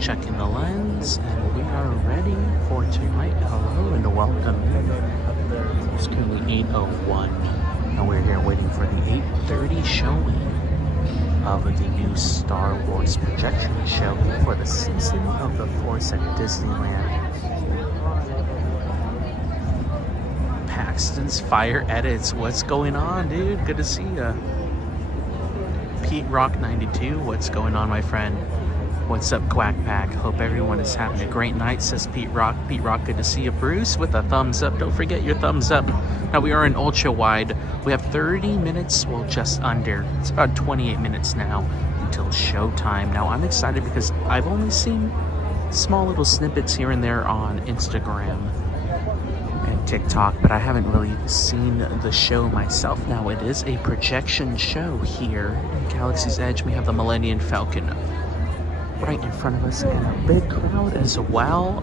checking the lens, and we are ready for tonight. Hello and welcome. It's currently 8:01, and we're here waiting for the 8:30 showing of the new Star Wars projection show for the Season of the Force at Disneyland. Paxton's Fire Edits. What's going on, dude? Good to see ya. Pete Rock 92. What's going on, my friend? What's up, Quack Pack? Hope everyone is having a great night, says Pete Rock. Pete Rock, good to see you. Bruce with a thumbs up. Don't forget your thumbs up. Now we are in ultra wide. We have 30 minutes, well, just under. It's about 28 minutes now until showtime. Now I'm excited because I've only seen small little snippets here and there on Instagram and TikTok, but I haven't really seen the show myself. Now it is a projection show here in Galaxy's Edge. We have the Millennium Falcon right in front of us and a big crowd as well.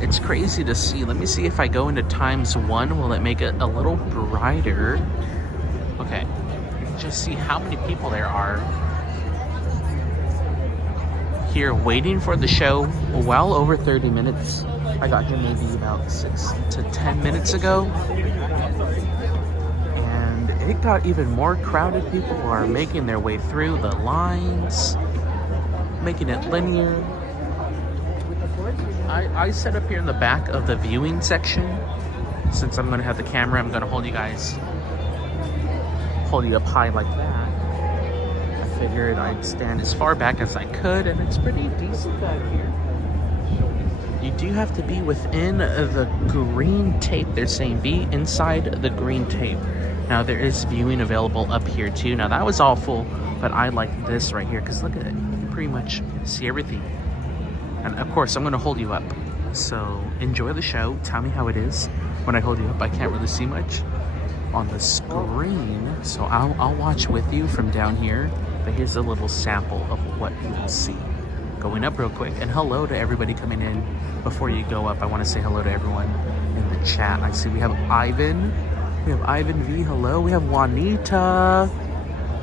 It's crazy to see. Let me see if I go into ×1, will it make it a little brighter? Okay, just see how many people there are here waiting for the show. Well over 30 minutes. I got here maybe about 6 to 10 minutes ago, and it got even more crowded. People are making their way through the lines, making it linear. I set up here in the back of the viewing section. Since I'm going to have the camera, I'm going to hold you up high like that. I figured I'd stand as far back as I could, and it's pretty decent back here. You do have to be within the green tape. They're saying be inside the green tape. Now there is viewing available up here too. Now that was awful, but I like this right here because look at it. You pretty much see everything. And of course, I'm going to hold you up. So enjoy the show. Tell me how it is. When I hold you up, I can't really see much on the screen. So I'll watch with you from down here. But here's a little sample of what you will see. Going up real quick. And hello to everybody coming in. Before you go up, I want to say hello to everyone in the chat. I see we have Ivan. We have Ivan V. Hello. We have Juanita.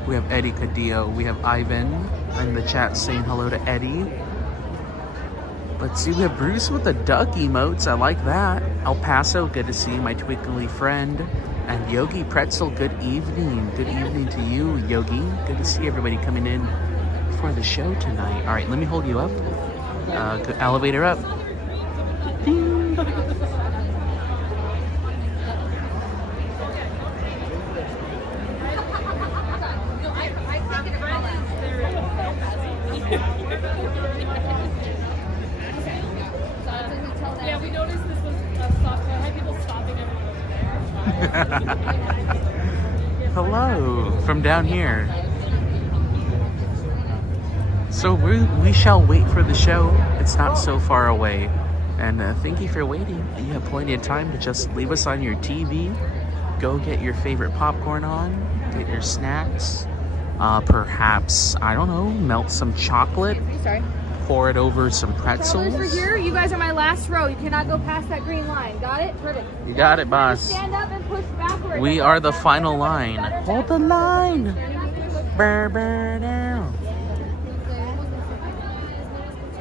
We have Eddie Cadillo. We have Ivan in the chat saying hello to Eddie. Let's see, we have Bruce with the duck emotes. I like that. El Paso, good to see you, my twinkly friend. And Yogi Pretzel, good evening. Good evening to you, Yogi. Good to see everybody coming in for the show tonight. All right, let me hold you up. Good, elevator up. Ding. Yeah, we noticed this was stop. I had people stopping everywhere. Hello from down here. So we shall wait for the show. It's not so far away. And thank you for waiting. You have plenty of time to just leave us on your TV. Go get your favorite popcorn on. Get your snacks. Perhaps, I don't know, melt some chocolate. Sorry. Pour it over some pretzels. Travelers are here. You guys are my last row. You cannot go past that green line. Got it? Perfect. You got it, boss. Stand up and push backward. We are the final line. Hold the line. Burr, burr, down.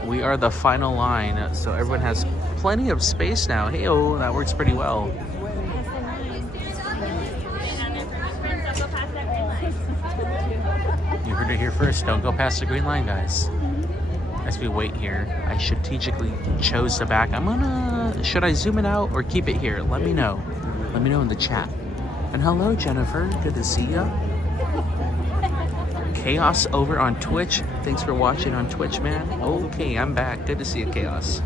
We are the final line, so everyone has plenty of space now. Hey, oh, that works pretty well. You heard it here first. Don't go past the green line, guys. As we wait here, I strategically chose the back. Should I zoom it out or keep it here? Let me know. Let me know in the chat. And hello, Jennifer. Good to see ya. Chaos over on Twitch. Thanks for watching on Twitch, man. Okay, I'm back. Good to see you, Chaos.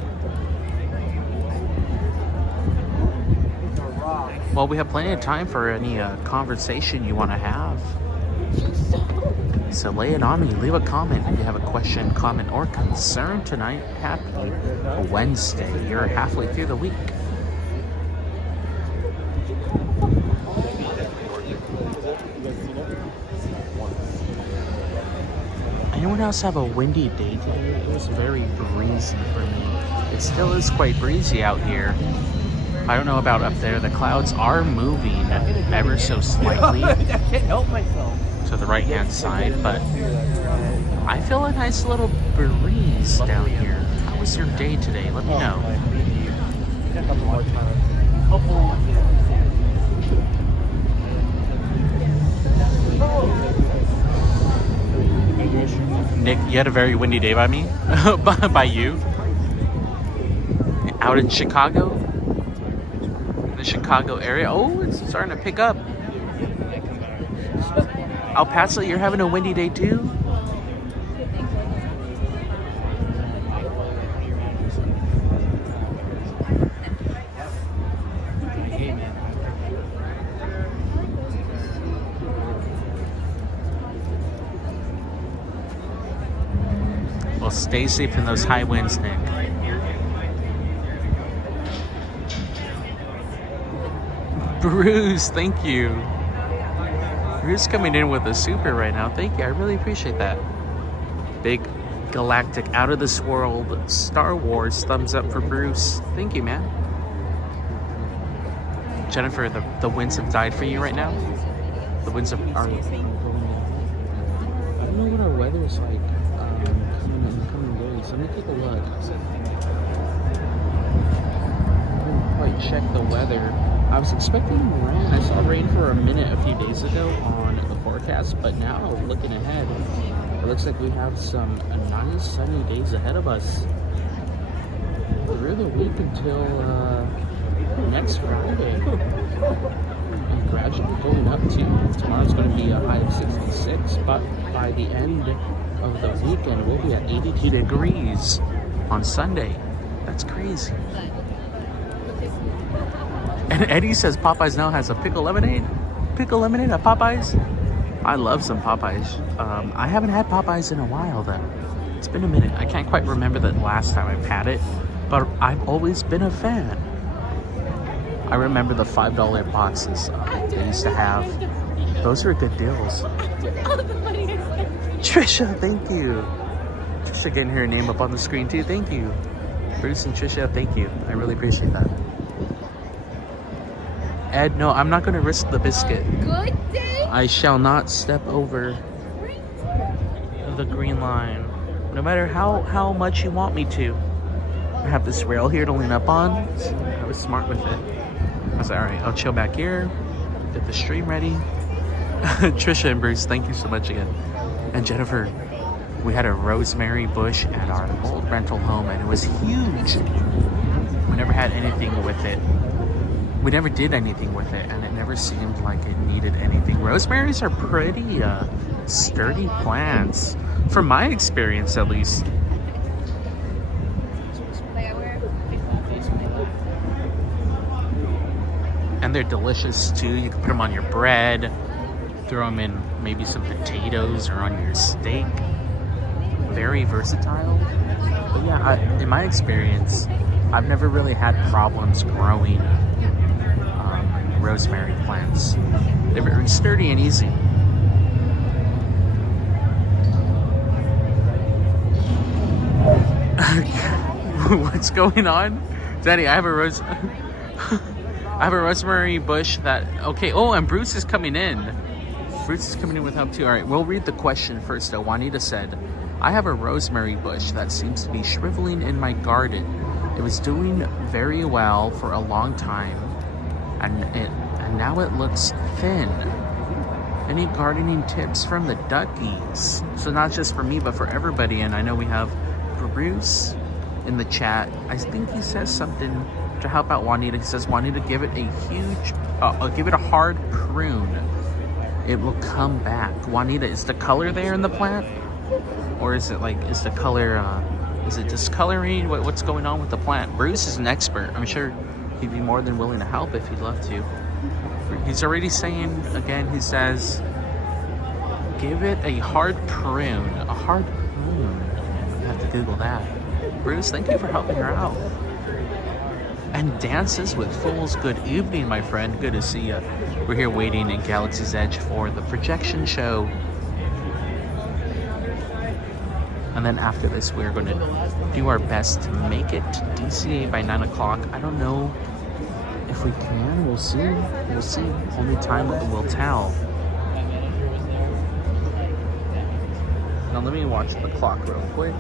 Well, we have plenty of time for any conversation you want to have. So lay it on me. Leave a comment if you have a question, comment, or concern tonight. Happy Wednesday. You're halfway through the week. Anyone else have a windy day today? It was very breezy for me. It still is quite breezy out here. I don't know about up there. The clouds are moving ever so slightly. I can't help myself. To the right hand side, but I feel a nice little breeze. trees down here. How was your day today? Let me know. Nick, you had a very windy day by me? by you? Out in Chicago? In the Chicago area? Oh, it's starting to pick up. El Paso, you're having a windy day too? Well, stay safe in those high winds, Nick. Bruce, thank you. Bruce coming in with a super right now. Thank you. I really appreciate that. Big galactic out of this world Star Wars thumbs up for Bruce. Thank you, man. Jennifer, the winds have died for you right now? The winds are going in. I don't know what our weather is like coming days. Let me take a look. I didn't quite check the weather. I was expecting rain. I saw rain for a minute a few days ago on the forecast, but now looking ahead, it looks like we have some nice sunny days ahead of us through the week until next Friday. And gradually going up to tomorrow's going to be a high of 66, but by the end of the weekend, we'll be at 82 degrees on Sunday. That's crazy. And Eddie says Popeyes now has a pickle lemonade. Pickle lemonade at Popeyes? I love some Popeyes. I haven't had Popeyes in a while though. It's been a minute. I can't quite remember the last time I've had it, but I've always been a fan. I remember the $5 boxes they used to have. Those were good deals. Trisha, thank you. Trisha getting her name up on the screen too. Thank you. Bruce and Trisha, thank you. I really appreciate that. Ed, no, I'm not going to risk the biscuit. Good day. I shall not step over the green line, no matter how much you want me to. I have this rail here to lean up on. So I was smart with it. I was like, all right, I'll chill back here, get the stream ready. Trisha and Bruce, thank you so much again. And Jennifer, we had a rosemary bush at our old rental home, and it was huge. We never had anything with it. We never did anything with it, and it never seemed like it needed anything. Rosemaries are pretty sturdy plants, from my experience at least. And they're delicious too. You can put them on your bread, throw them in maybe some potatoes or on your steak. Very versatile. But yeah, in my experience, I've never really had problems growing rosemary plants. They're very sturdy and easy. What's going on? Daddy, I have a rosemary bush that, okay, oh, and Bruce is coming in. Bruce is coming in with help too. All right, we'll read the question first though. Juanita said, I have a rosemary bush that seems to be shriveling in my garden. It was doing very well for a long time, and now it looks thin. Any gardening tips from the duckies? So not just for me, but for everybody. And I know we have Bruce in the chat. I think he says something to help out Juanita. He says, Juanita, give it a give it a hard prune. It will come back. Juanita, is the color there in the plant? Or is it like, is the color, is it discoloring? What's going on with the plant? Bruce is an expert. I'm sure he'd be more than willing to help if he'd love to. He's already saying, again, he says, give it a hard prune. A hard prune. I have to Google that. Bruce, thank you for helping her out. And Dances with Fools, good evening, my friend. Good to see you. We're here waiting in Galaxy's Edge for the projection show. And then after this, we're going to do our best to make it to DCA by 9 o'clock. I don't know if we can. We'll see. We'll see. Only time will tell. Now let me watch the clock real quick.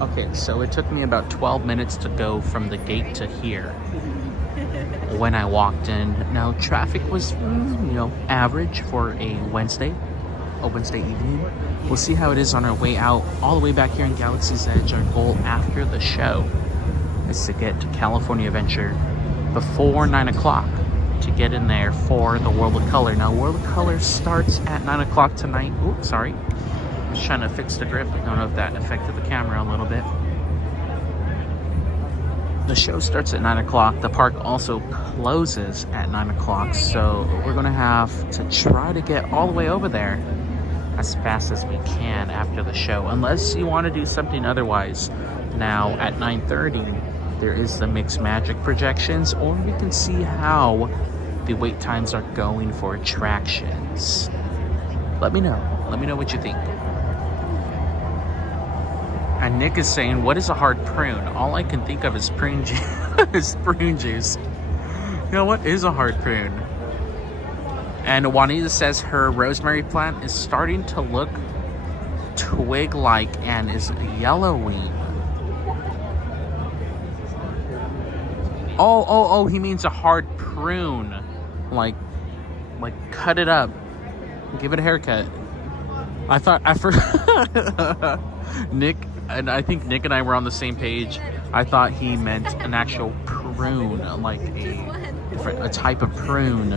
Okay, so it took me about 12 minutes to go from the gate to here when I walked in. Now, traffic was, average for a Wednesday evening. We'll see how it is on our way out, all the way back here in Galaxy's Edge. Our goal after the show is to get to California Adventure before 9 o'clock to get in there for the World of Color. Now, World of Color starts at 9 o'clock tonight. Oops, sorry. I was trying to fix the grip. I don't know if that affected the camera a little bit. The show starts at 9 o'clock. The park also closes at 9 o'clock. So we're going to have to try to get all the way over there as fast as we can after the show. Unless you want to do something otherwise. Now at 9:30, there is the Mixed Magic projections. Or we can see how the wait times are going for attractions. Let me know. Let me know what you think. And Nick is saying, what is a hard prune? All I can think of is prune juice. Prune juice. You know, what is a hard prune? And Juanita says her rosemary plant is starting to look twig-like and is yellowing. Oh, he means a hard prune. Like cut it up. Give it a haircut. I forgot. Nick, and I think Nick and I were on the same page. I thought he meant an actual prune, like a type of prune.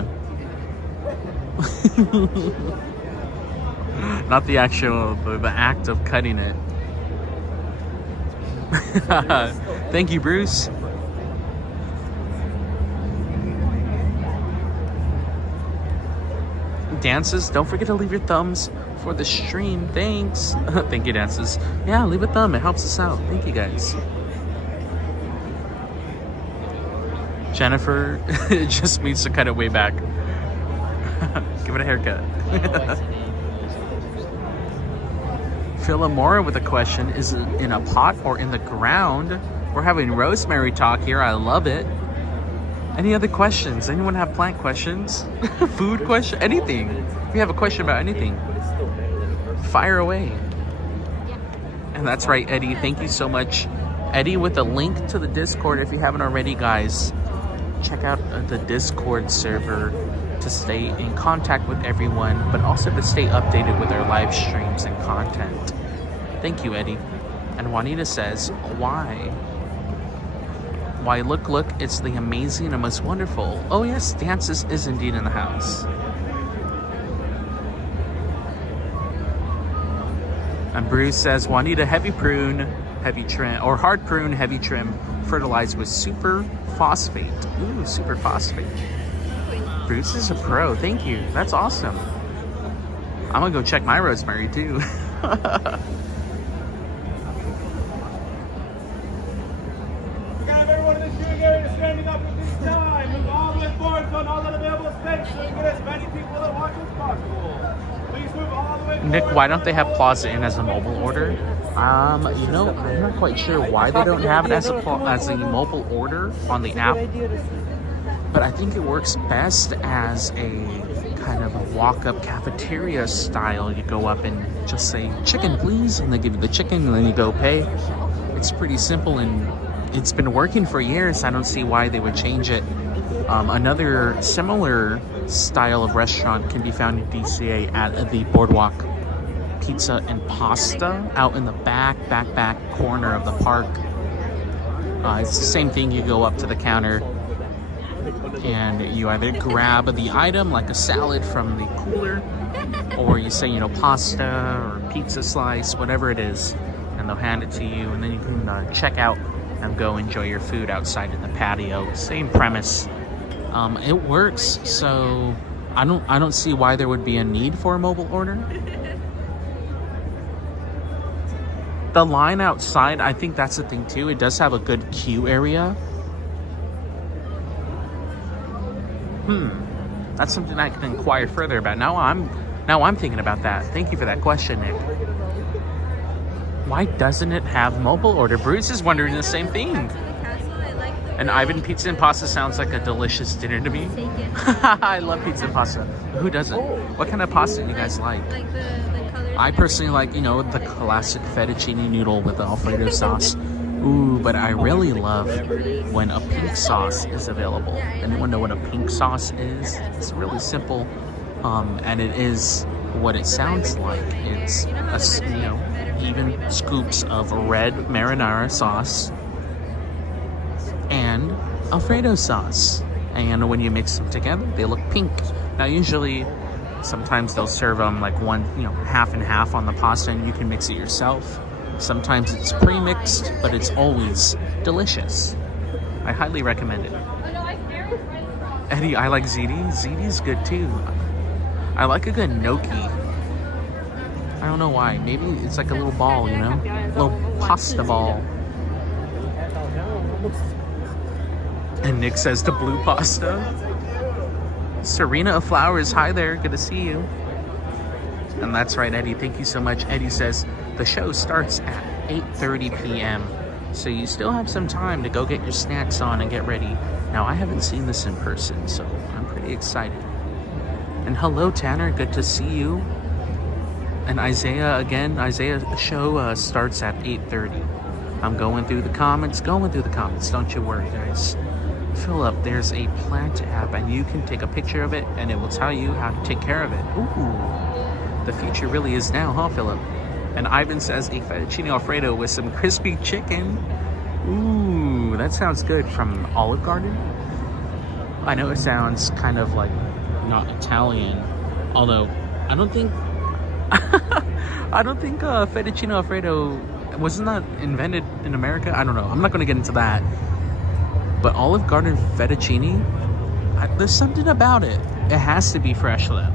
Not the actual, the act of cutting it. Thank you, Bruce. Dances, don't forget to leave your thumbs for the stream. Thanks. Thank you, Dances. Yeah, leave a thumb. It helps us out. Thank you, guys. Jennifer just means to cut it way back. Give it a haircut. Philomora with a question. Is it in a pot or in the ground? We're having rosemary talk here. I love it. Any other questions? Anyone have plant questions? Food question? Anything. If you have a question about anything, fire away. And that's right, Eddie. Thank you so much. Eddie with a link to the Discord. If you haven't already, guys, check out the Discord server to stay in contact with everyone, but also to stay updated with our live streams and content. Thank you, Eddie. And Juanita says, why? Why, look, it's the amazing and most wonderful. Oh yes, Dances is indeed in the house. And Bruce says, Juanita, heavy prune, heavy trim, or hard prune, heavy trim, fertilized with super phosphate. Ooh, super phosphate. Bruce is a pro. Thank you. That's awesome. I'm gonna go check my rosemary too. Standing up at this time, move all the way forward on all that available space so we can get as many people that watch as possible. Please move all the way forward. Nick, why don't they have Plaza Inn as a mobile order? I'm not quite sure why they don't have it as a mobile order on the app. But I think it works best as a kind of a walk-up cafeteria style. You go up and just say, chicken please, and they give you the chicken, and then you go pay. It's pretty simple, and it's been working for years. I don't see why they would change it. Another similar style of restaurant can be found in DCA at the Boardwalk Pizza and Pasta out in the back corner of the park. It's the same thing. You go up to the counter and you either grab the item like a salad from the cooler, or you say, pasta or pizza slice, whatever it is, and they'll hand it to you, and then you can check out and go enjoy your food outside in the patio. Same premise. It works, so I don't see why there would be a need for a mobile order. The line outside, I think that's the thing too. It does have a good queue area. That's something I can inquire further about. Now I'm thinking about that. Thank you for that question, Nick. Why doesn't it have mobile order? Bruce is wondering the same thing. And Ivan, pizza and pasta sounds like a delicious dinner to me. I love pizza and pasta. Who doesn't? What kind of pasta do you guys like? Like the color I personally like, you know, the classic fettuccine noodle with the Alfredo sauce. Ooh, but I really love when a pink sauce is available. Anyone know what a pink sauce is? It's really simple, and it is what it sounds like. It's even scoops of red marinara sauce and Alfredo sauce, and when you mix them together, they look pink. Now, usually, sometimes they'll serve them like one, half and half on the pasta, and you can mix it yourself. Sometimes it's pre-mixed, but it's always delicious. I highly recommend it. Eddie, I like ziti. Ziti's good too. I like a good gnocchi. I don't know why. Maybe it's like a little ball, you know? A little pasta ball. And Nick says the blue pasta. Serena of Flowers, hi there. Good to see you. And that's right, Eddie. Thank you so much. Eddie says the show starts at 8:30 p.m. So you still have some time to go get your snacks on and get ready. Now, I haven't seen this in person, so I'm pretty excited. And hello, Tanner. Good to see you. And Isaiah, again, Isaiah's show starts at 8:30. I'm going through the comments. Don't you worry, guys. Philip, there's a plant app, and you can take a picture of it, and it will tell you how to take care of it. Ooh, the future really is now, huh, Philip? And Ivan says a fettuccine alfredo with some crispy chicken. Ooh, that sounds good. From Olive Garden? I know it sounds kind of like not Italian, although I don't think fettuccine alfredo wasn't that invented in America. I don't know. I'm not going to get into that. But Olive Garden fettuccine, there's something about it. It has to be fresh though.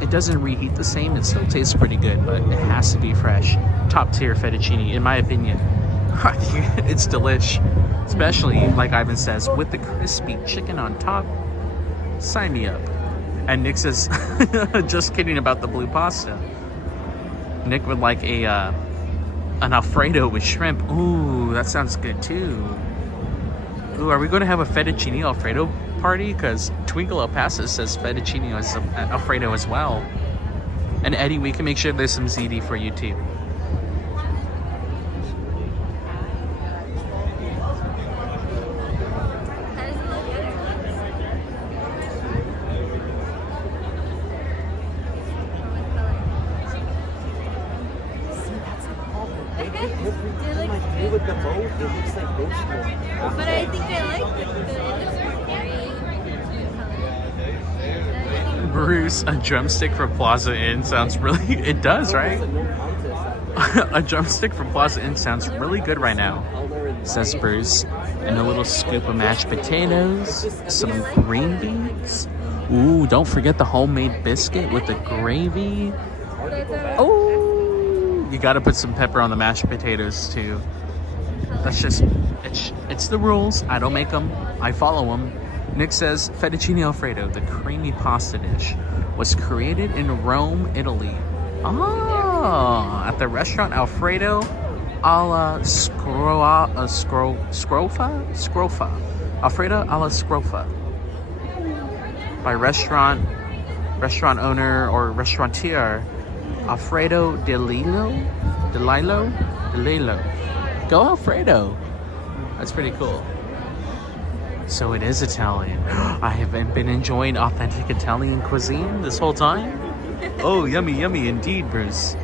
It doesn't reheat the same. It still tastes pretty good, but it has to be fresh. Top tier fettuccine, in my opinion. It's delish. Especially, like Ivan says, with the crispy chicken on top. Sign me up. And Nick says, just kidding about the blue pasta. Nick would like an Alfredo with shrimp. Ooh, that sounds good too. Ooh, are we going to have a fettuccine Alfredo party? Because Twinkle El Paso says fettuccine Alfredo as well. And Eddie, we can make sure there's some ziti for you too. But I think I like the Bruce, a drumstick from Plaza Inn sounds really... It does, right? A drumstick from Plaza Inn sounds really good right now, says Bruce. And a little scoop of mashed potatoes, some green beans. Ooh, don't forget the homemade biscuit with the gravy. Oh, you gotta put some pepper on the mashed potatoes too. That's just, it's the rules. I don't make them, I follow them. Nick says, fettuccine alfredo, the creamy pasta dish, was created in Rome, Italy. Ah, at the restaurant Alfredo alla Scrofa. Alfredo alla Scrofa. By restaurant owner or restaurateur Alfredo De Lillo. Go Alfredo. That's pretty cool. So it is Italian. I have been enjoying authentic Italian cuisine this whole time. Oh, yummy, yummy indeed, Bruce.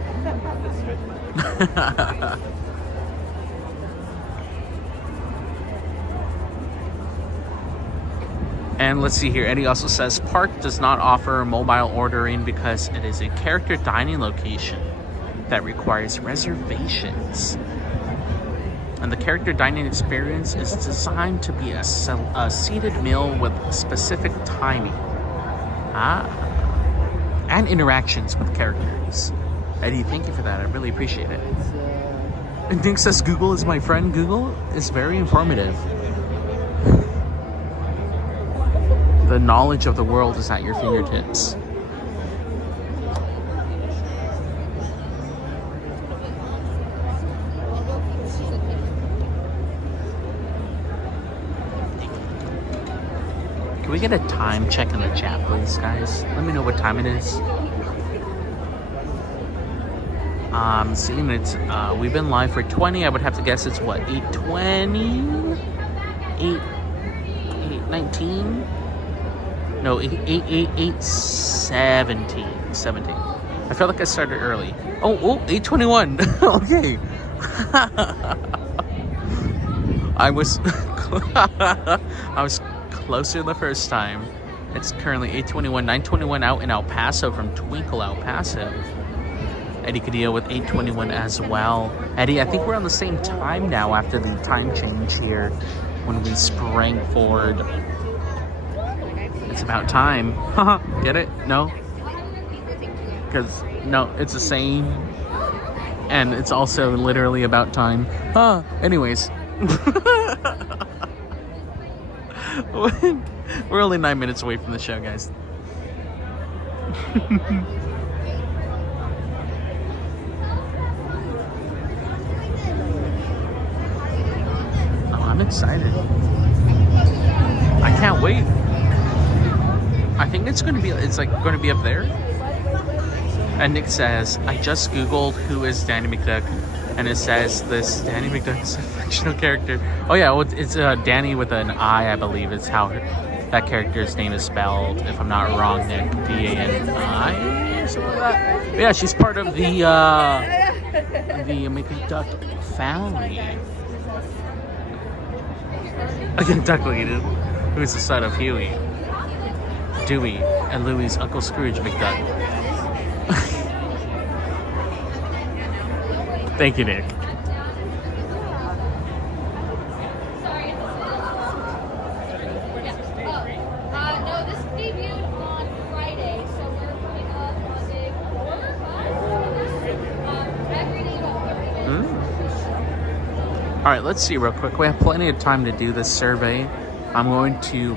And let's see here. Eddie also says Park does not offer mobile ordering because it is a character dining location that requires reservations. And the character dining experience is designed to be a seated meal with specific timing. And interactions with characters. Eddie, thank you for that. I really appreciate it. And Nick says Google is my friend. Google is very informative. The knowledge of the world is at your fingertips. Can we get a time check in the chat, please, guys? Let me know what time it is. Seeing it's, we've been live for 20. I would have to guess it's what, 8:20? 8:19? No, 8:17. 17. I felt like I started early. Oh, 8:21. Okay. I was closer the first time. It's currently 8:21, 9:21 out in El Paso from Twinkle, El Paso. Eddie Cadillo with 8:21 as well. Eddie, I think we're on the same time now after the time change here when we sprang forward. It's about time. Get it? No? Because, no, it's the same. And it's also literally about time. Anyways. We're only 9 minutes away from the show, guys. I'm excited. I can't wait. I think it's going to be up there. And Nick says, I just Googled who is Danny McDuck, and it says this Danny McDuck's a fictional character. Oh yeah, well, it's Danny with an I believe. It's how that character's name is spelled, if I'm not wrong, Nick. D-A-N-I or something like that. But yeah, she's part of the McDuck family. Again, Duckweed, who's the son of Huey, Dewey, and Louie's Uncle Scrooge McDuck. Thank you, Nick. No, this debuted on Friday, so we're coming up on day 4 or 5. Every day about 30 minutes. All right, let's see real quick. We have plenty of time to do this survey. I'm going to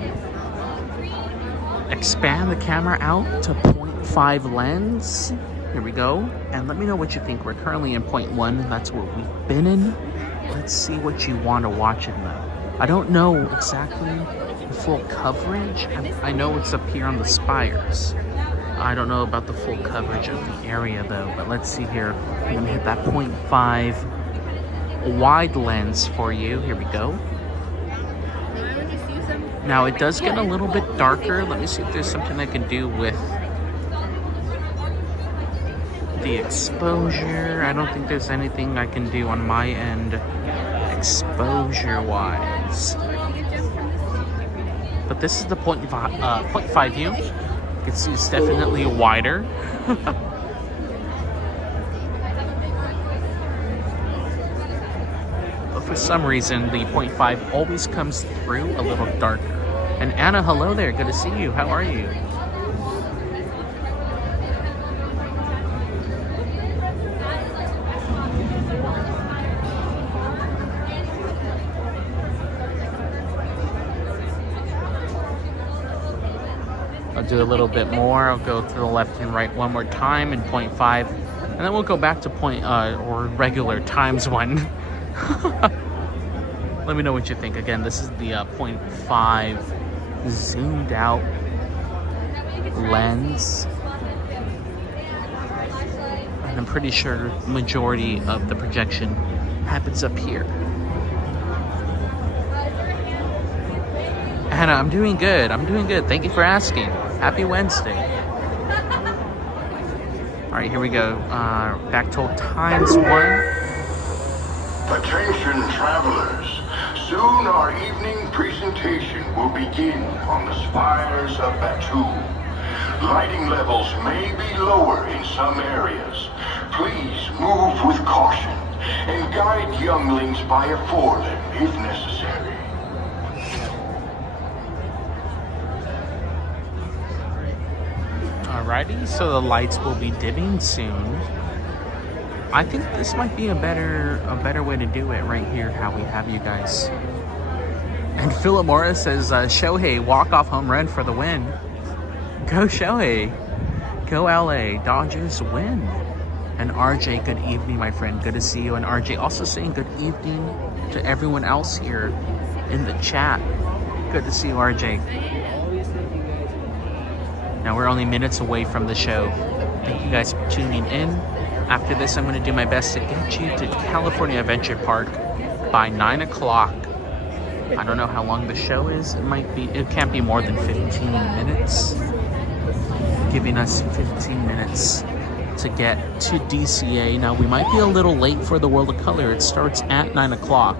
expand the camera out to 0.5 lens. Here we go. And let me know what you think. We're currently in 0.1. That's what we've been in. Let's see what you want to watch in though. I don't know exactly the full coverage. I know it's up here on the spires. I don't know about the full coverage of the area though. But let's see here. I'm going to hit that 0.5 wide lens for you. Here we go. Now it does get a little bit darker. Let me see if there's something I can do with the exposure. I don't think there's anything I can do on my end exposure wise. But this is the 0.5 view. You can see it's definitely wider. For some reason, the 0.5 always comes through a little darker. And Anna, hello there. Good to see you. How are you? I'll do a little bit more. I'll go to the left and right one more time in 0.5. And then we'll go back to or regular times 1. Let me know what you think. Again, this is the 0.5 zoomed out lens, and I'm pretty sure majority of the projection happens up here. Hannah, I'm doing good. Thank you for asking. Happy Wednesday. All right, here we go. Back to times 1. Attention travelers, soon our evening presentation will begin on the spires of Batu. Lighting levels may be lower in some areas. Please move with caution and guide younglings by a forelimb if necessary. Alrighty, so the lights will be dimming soon. I think this might be a better way to do it right here, how we have you guys. And Philip Morris says, Shohei, walk-off home run for the win. Go Shohei. Go LA. Dodgers win. And RJ, good evening, my friend. Good to see you. And RJ also saying good evening to everyone else here in the chat. Good to see you, RJ. Now we're only minutes away from the show. Thank you guys for tuning in. After this, I'm going to do my best to get you to California Adventure Park by 9 o'clock. I don't know how long the show is. It can't be more than 15 minutes. Giving us 15 minutes to get to DCA. Now, we might be a little late for the World of Color. It starts at 9 o'clock,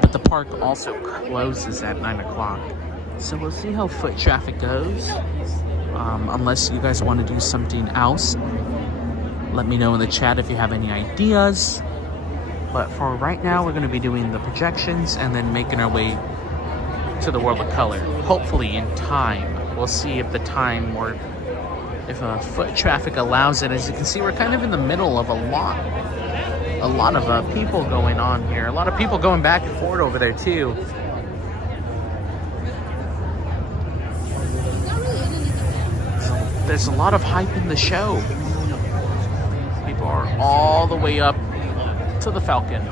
but the park also closes at 9 o'clock. So we'll see how foot traffic goes. Unless you guys want to do something else, let me know in the chat if you have any ideas. But for right now, we're going to be doing the projections and then making our way to the World of Color. Hopefully in time. We'll see if the time or if foot traffic allows it. As you can see, we're kind of in the middle of a lot of people going on here. A lot of people going back and forth over there too. There's a lot of hype in the show. People are all the way up to the Falcon.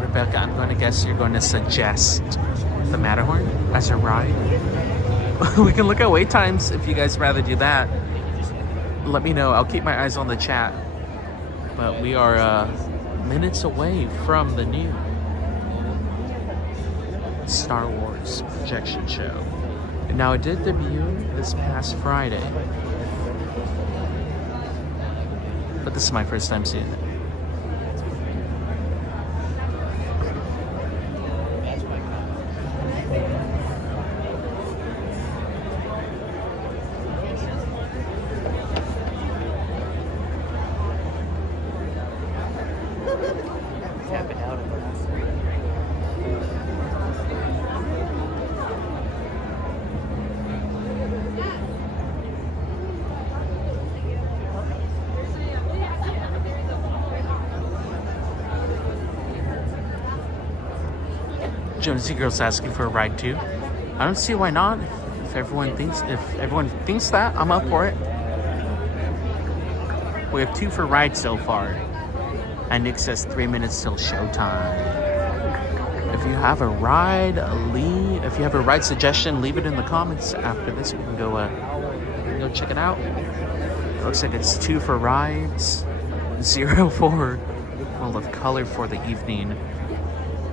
Rebecca, I'm going to guess you're going to suggest the Matterhorn as a ride. We can look at wait times if you guys rather do that. Let me know. I'll keep my eyes on the chat. But we are minutes away from the new Star Wars projection show. Now, it did debut this past Friday, but this is my first time seeing it. Jonesy Girl's asking for a ride too. I don't see why not. If everyone thinks that, I'm up for it. We have 2 for ride so far. And Nick says 3 minutes till showtime. If you have a ride, if you have a ride suggestion, leave it in the comments. After this, we can go check it out. It looks like it's 2 for rides, 0 for World of Color for the evening.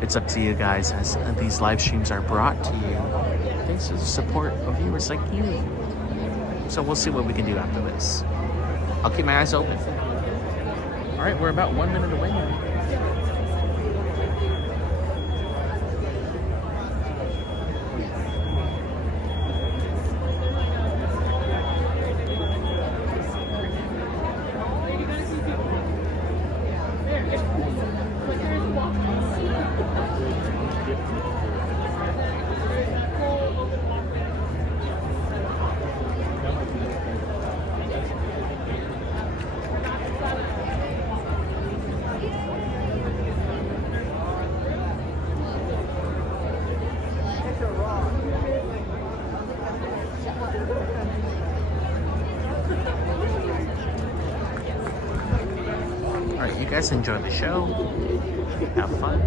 It's up to you guys, as these live streams are brought to you thanks to the support of viewers like you. So we'll see what we can do after this. I'll keep my eyes open. All right, we're about 1 minute away now. You guys enjoy the show. Have fun.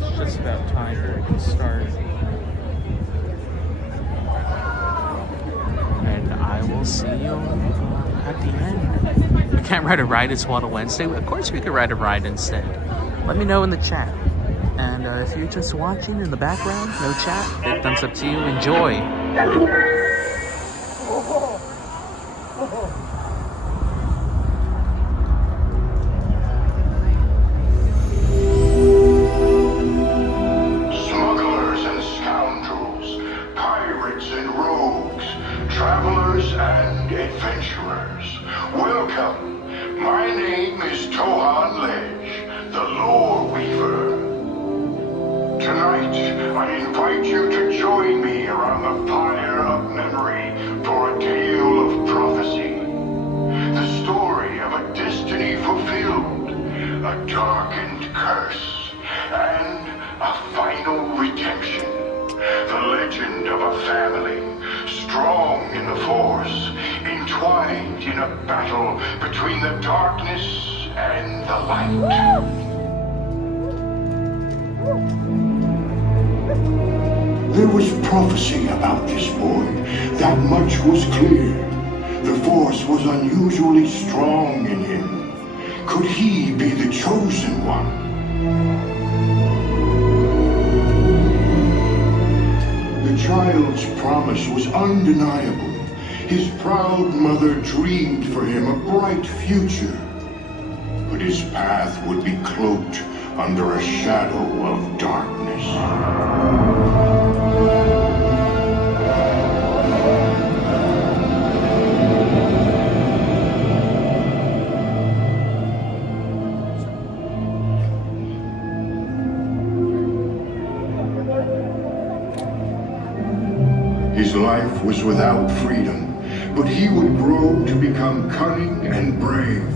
It's just about time for it to start. And I will see you at the end. We can't ride a ride, it's Waddle Wednesday. Of course we could ride a ride instead. Let me know in the chat. And if you're just watching in the background, no chat, big thumbs up to you. Enjoy. There was prophecy about this boy, that much was clear. The Force was unusually strong in him. Could he be the chosen one? The child's promise was undeniable. His proud mother dreamed for him a bright future. But his path would be cloaked under a shadow of darkness. His life was without freedom, but he would grow to become cunning and brave.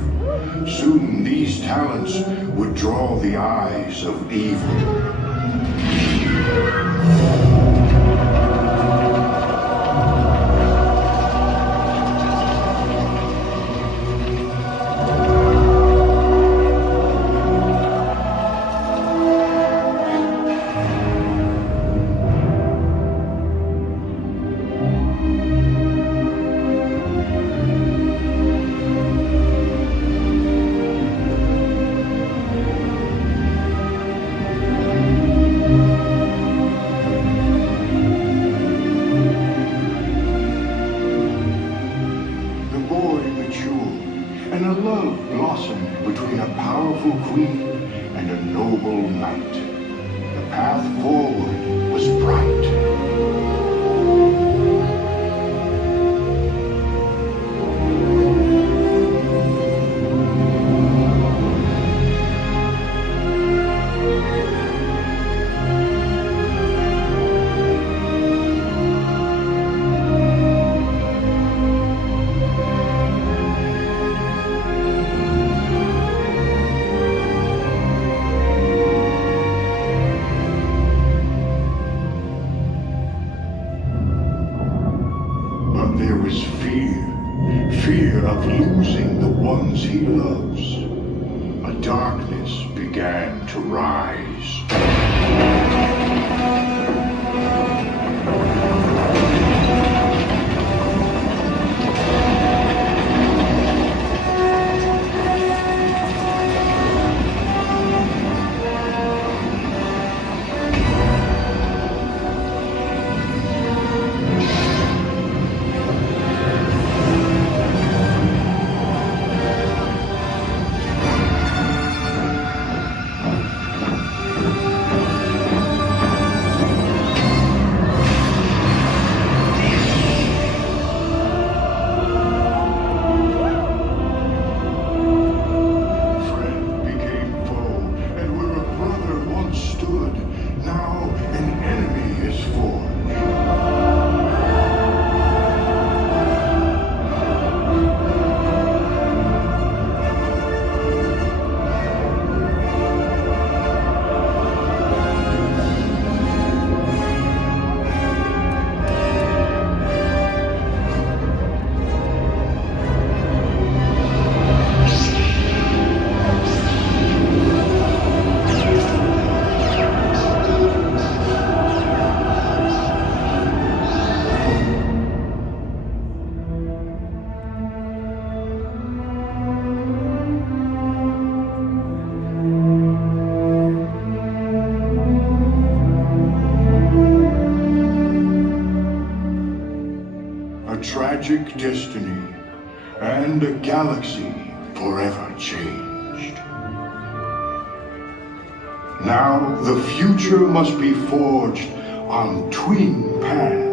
Soon these talents would draw the eyes of evil. And a love blossomed between a powerful queen and a noble knight. The path forward was bright. There was fear of losing the ones he loves. A darkness began to rise. Tragic destiny, and a galaxy forever changed. Now the future must be forged on twin paths.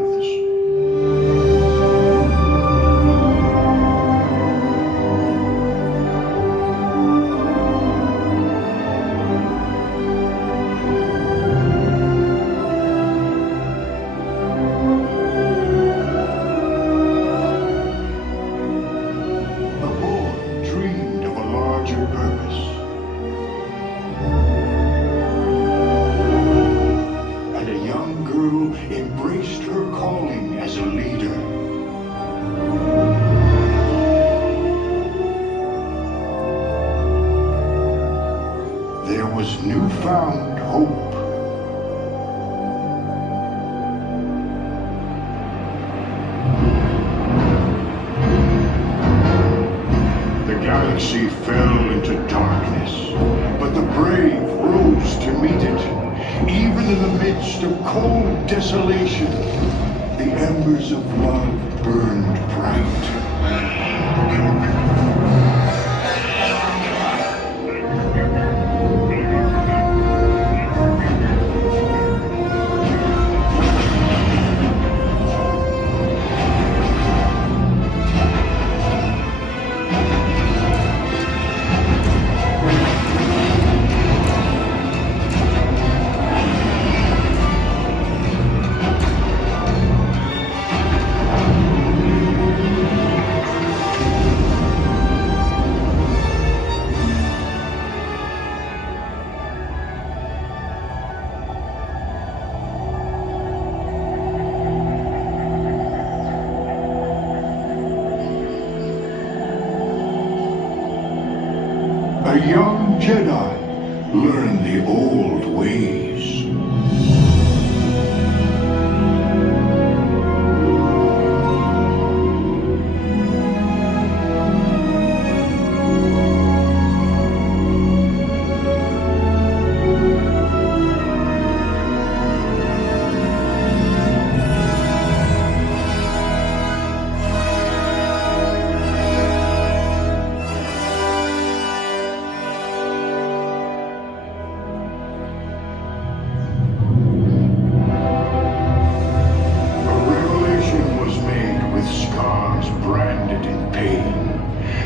Embraced her calling as a leader. There was newfound hope. galaxy fell into darkness, but the brave rose to meet it. Even in the midst of cold desolation, the embers of love burned bright. A young Jedi learned the old ways.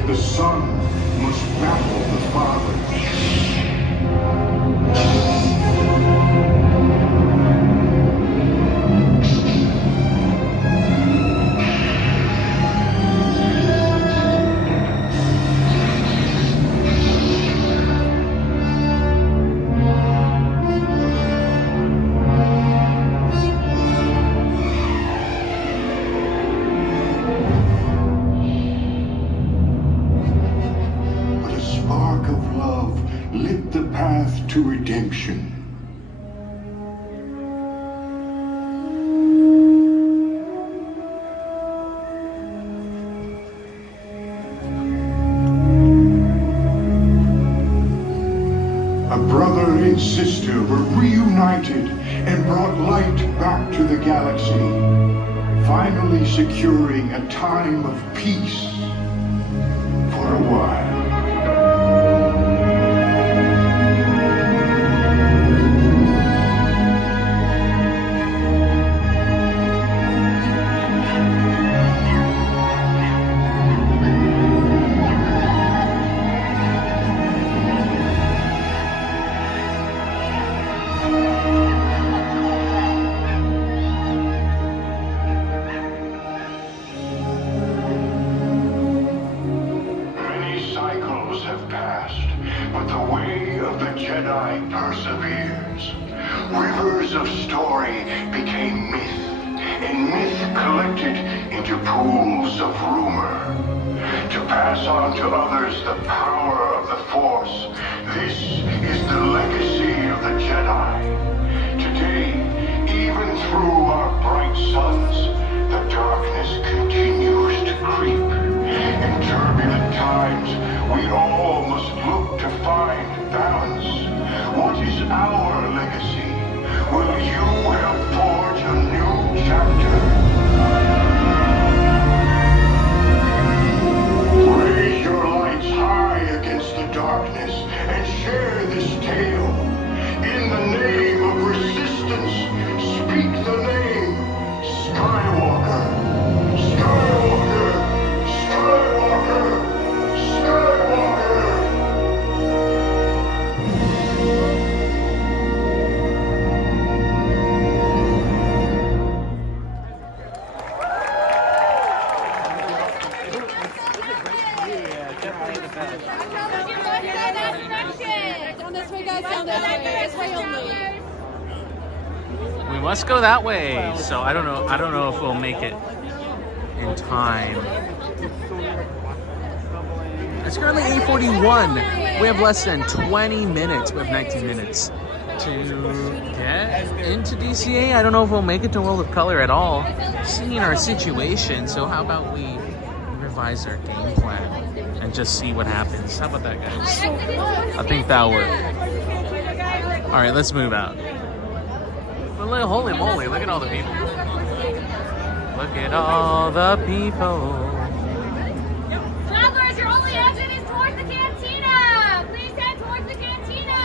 The son must baffle the father. Lit the path to redemption. A brother and sister were reunited and brought light back to the galaxy, finally securing a time of peace for a while. But the way of the Jedi perseveres. Rivers of story became myth, and myth collected into pools of rumor. To pass on to others the power of the Force, this is the legacy of the Jedi. Today, even through our bright suns, the darkness continues to creep. In turbulent times, we all must look to find balance. What is our legacy? Will you help forge a new chapter? Raise your lights high against the darkness and share this tale. In the name of resistance, speak the name Skywalker. Skywalker. Skywalker. Skywalker. We must go that way. So I don't know if we'll make it in time. It's currently 8:41. We have less than 20 minutes. We have 19 minutes to get into DCA. I don't know if we'll make it to World of Color at all, seeing our situation. So how about we revise our game plan? and just see what happens. How about that, guys? I think that'll work. All right, let's move out. Well, holy moly, look at all the people. Look at all the people. Travelers, your only exit is towards the cantina. Please head towards the cantina.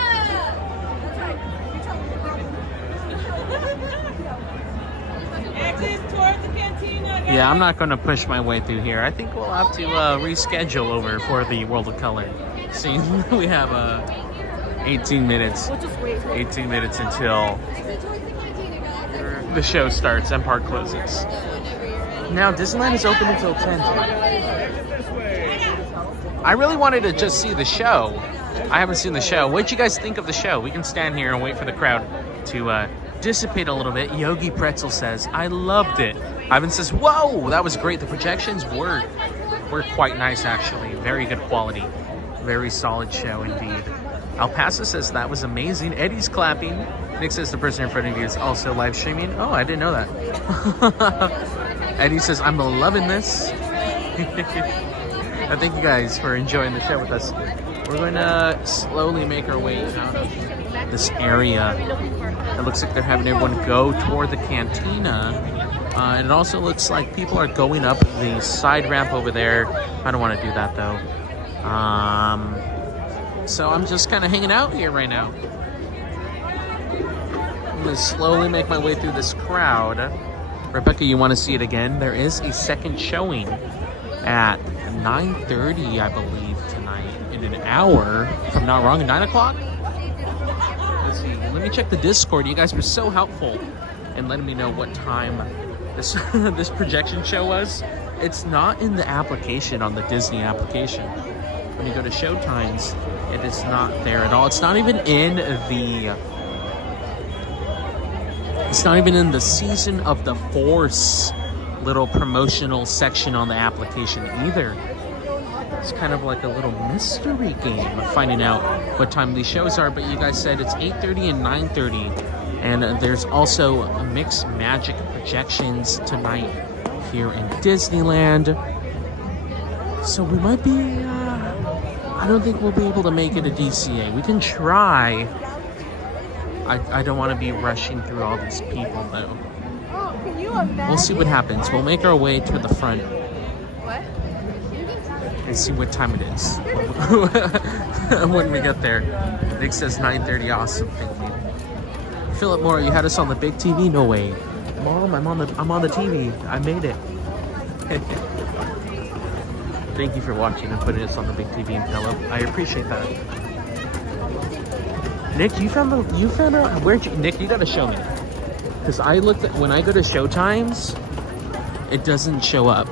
Exit towards the cantina. Guys. Yeah, I'm not going to push my way through here. I think we'll have to reschedule over for the World of Color. See, we have 18 minutes. 18 minutes until the show starts and park closes. Now, Disneyland is open until 10. I really wanted to just see the show. I haven't seen the show. What did you guys think of the show? We can stand here and wait for the crowd to dissipate a little bit. Yogi Pretzel says, I loved it. Ivan says, whoa, that was great. The projections were quite nice, actually. Very good quality. Very solid show indeed. El Paso says, that was amazing. Eddie's clapping. Nick says, the person in front of you is also live streaming. Oh, I didn't know that. Eddie says, I'm loving this. Thank you guys for enjoying the show with us. We're going to slowly make our way out of this area. It looks like they're having everyone go toward the cantina. And it also looks like people are going up the side ramp over there. I don't want to do that, though. So I'm just kind of hanging out here right now. I'm going to slowly make my way through this crowd. Rebecca, you want to see it again? There is a second showing at 9:30, I believe, tonight. In an hour, if I'm not wrong, 9 o'clock? Let's see. Let me check the Discord. You guys were so helpful in letting me know what time this this projection show was. It's not in the application, on the Disney application. When you go to show times, it is not there at all. It's not even in the... It's not even in the Season of the Force little promotional section on the application either. It's kind of like a little mystery game of finding out what time these shows are, but you guys said it's 8:30 and 9:30. And there's also a Mixed Magic projections tonight here in Disneyland. So we might be, I don't think we'll be able to make it a DCA. We can try. I don't want to be rushing through all these people, though. Oh, can you imagine? We'll see what happens. We'll make our way to the front. What? And see what time it is when we get there. Nick says 9:30. Awesome, thank you. Philip Moore, you had us on the big TV? No way. Mom, I'm on the TV. I made it. Thank you for watching and putting us on the big TV in Philip. I appreciate that. Nick, you found out Nick, you gotta show me. Because I looked at, when I go to show times, it doesn't show up.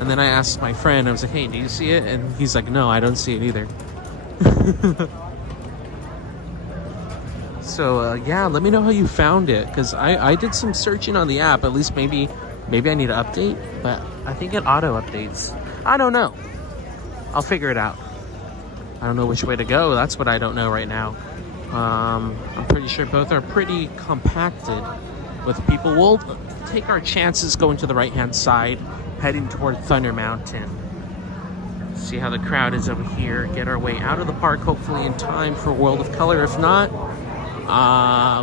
And then I asked my friend, I was like, hey, do you see it? And he's like, no, I don't see it either. So, yeah, let me know how you found it. Because I did some searching on the app. At least maybe I need to update. But I think it auto-updates. I don't know. I'll figure it out. I don't know which way to go. That's what I don't know right now. I'm pretty sure both are pretty compacted with people. We'll take our chances going to the right-hand side, heading toward Thunder Mountain. See how the crowd is over here. Get our way out of the park, hopefully in time for World of Color. If not,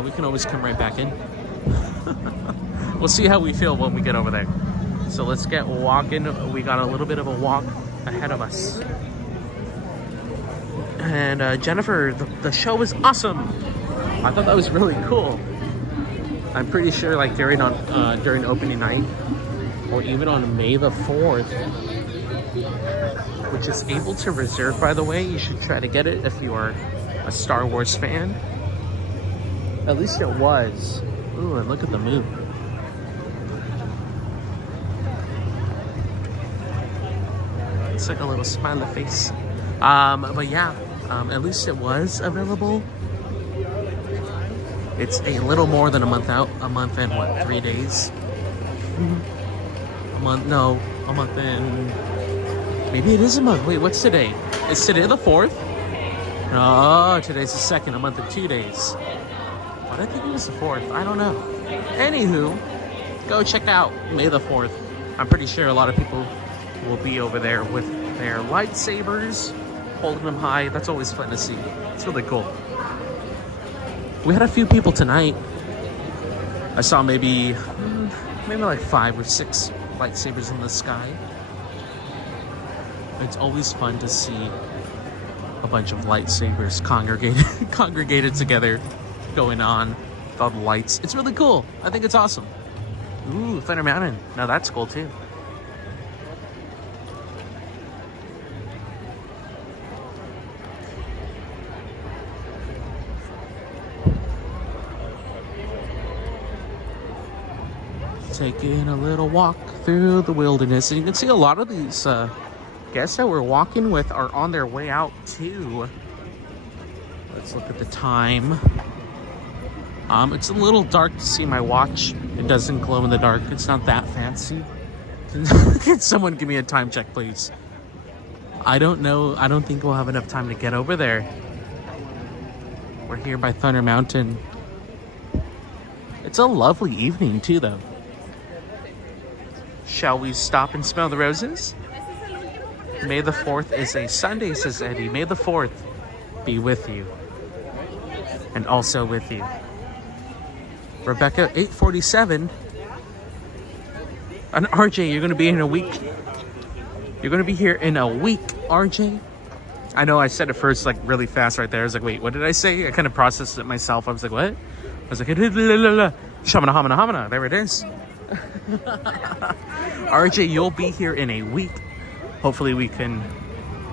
we can always come right back in. We'll see how we feel when we get over there. So let's get walking. We got a little bit of a walk ahead of us. And Jennifer, the show was awesome. I thought that was really cool. I'm pretty sure like during opening night, or even on May the 4th, which is able to reserve, by the way. You should try to get it if you are a Star Wars fan. At least it was. Ooh, and look at the moon. It's like a little smiley face. But yeah, at least it was available. It's a little more than a month out. A month and what, 3 days? A month and... Maybe it is a month. Wait, what's today? Is today the 4th? Oh, today's the 2nd, a month and 2 days. But I think it was the 4th. I don't know. Anywho, go check out May the 4th. I'm pretty sure a lot of people will be over there with their lightsabers, holding them high. That's always fun to see. It's really cool. We had a few people tonight. I saw maybe like 5 or 6 lightsabers in the sky. It's always fun to see a bunch of lightsabers congregated together, going on with all the lights. It's really cool. I think it's awesome. Ooh, Thunder Mountain. Now that's cool too. Taking a little walk through the wilderness, and you can see a lot of these guests that we're walking with are on their way out too. Let's look at the time. It's a little dark to see my watch. It doesn't glow in the dark. It's not that fancy. Can someone give me a time check, please? I don't know. I don't think we'll have enough time to get over there. We're here by Thunder Mountain. It's a lovely evening too, though. Shall we stop and smell the roses? May the 4th is a Sunday, says Eddie. May the 4th be with you. And also with you. Rebecca, 8:47. And RJ, you're going to be in a week. You're going to be here in a week, RJ. I know I said it first, like, really fast right there. I was like, wait, what did I say? I kind of processed it myself. I was like, what? I was like, shamana, hamana, hamana. There it is. RJ, you'll be here in a week. Hopefully we can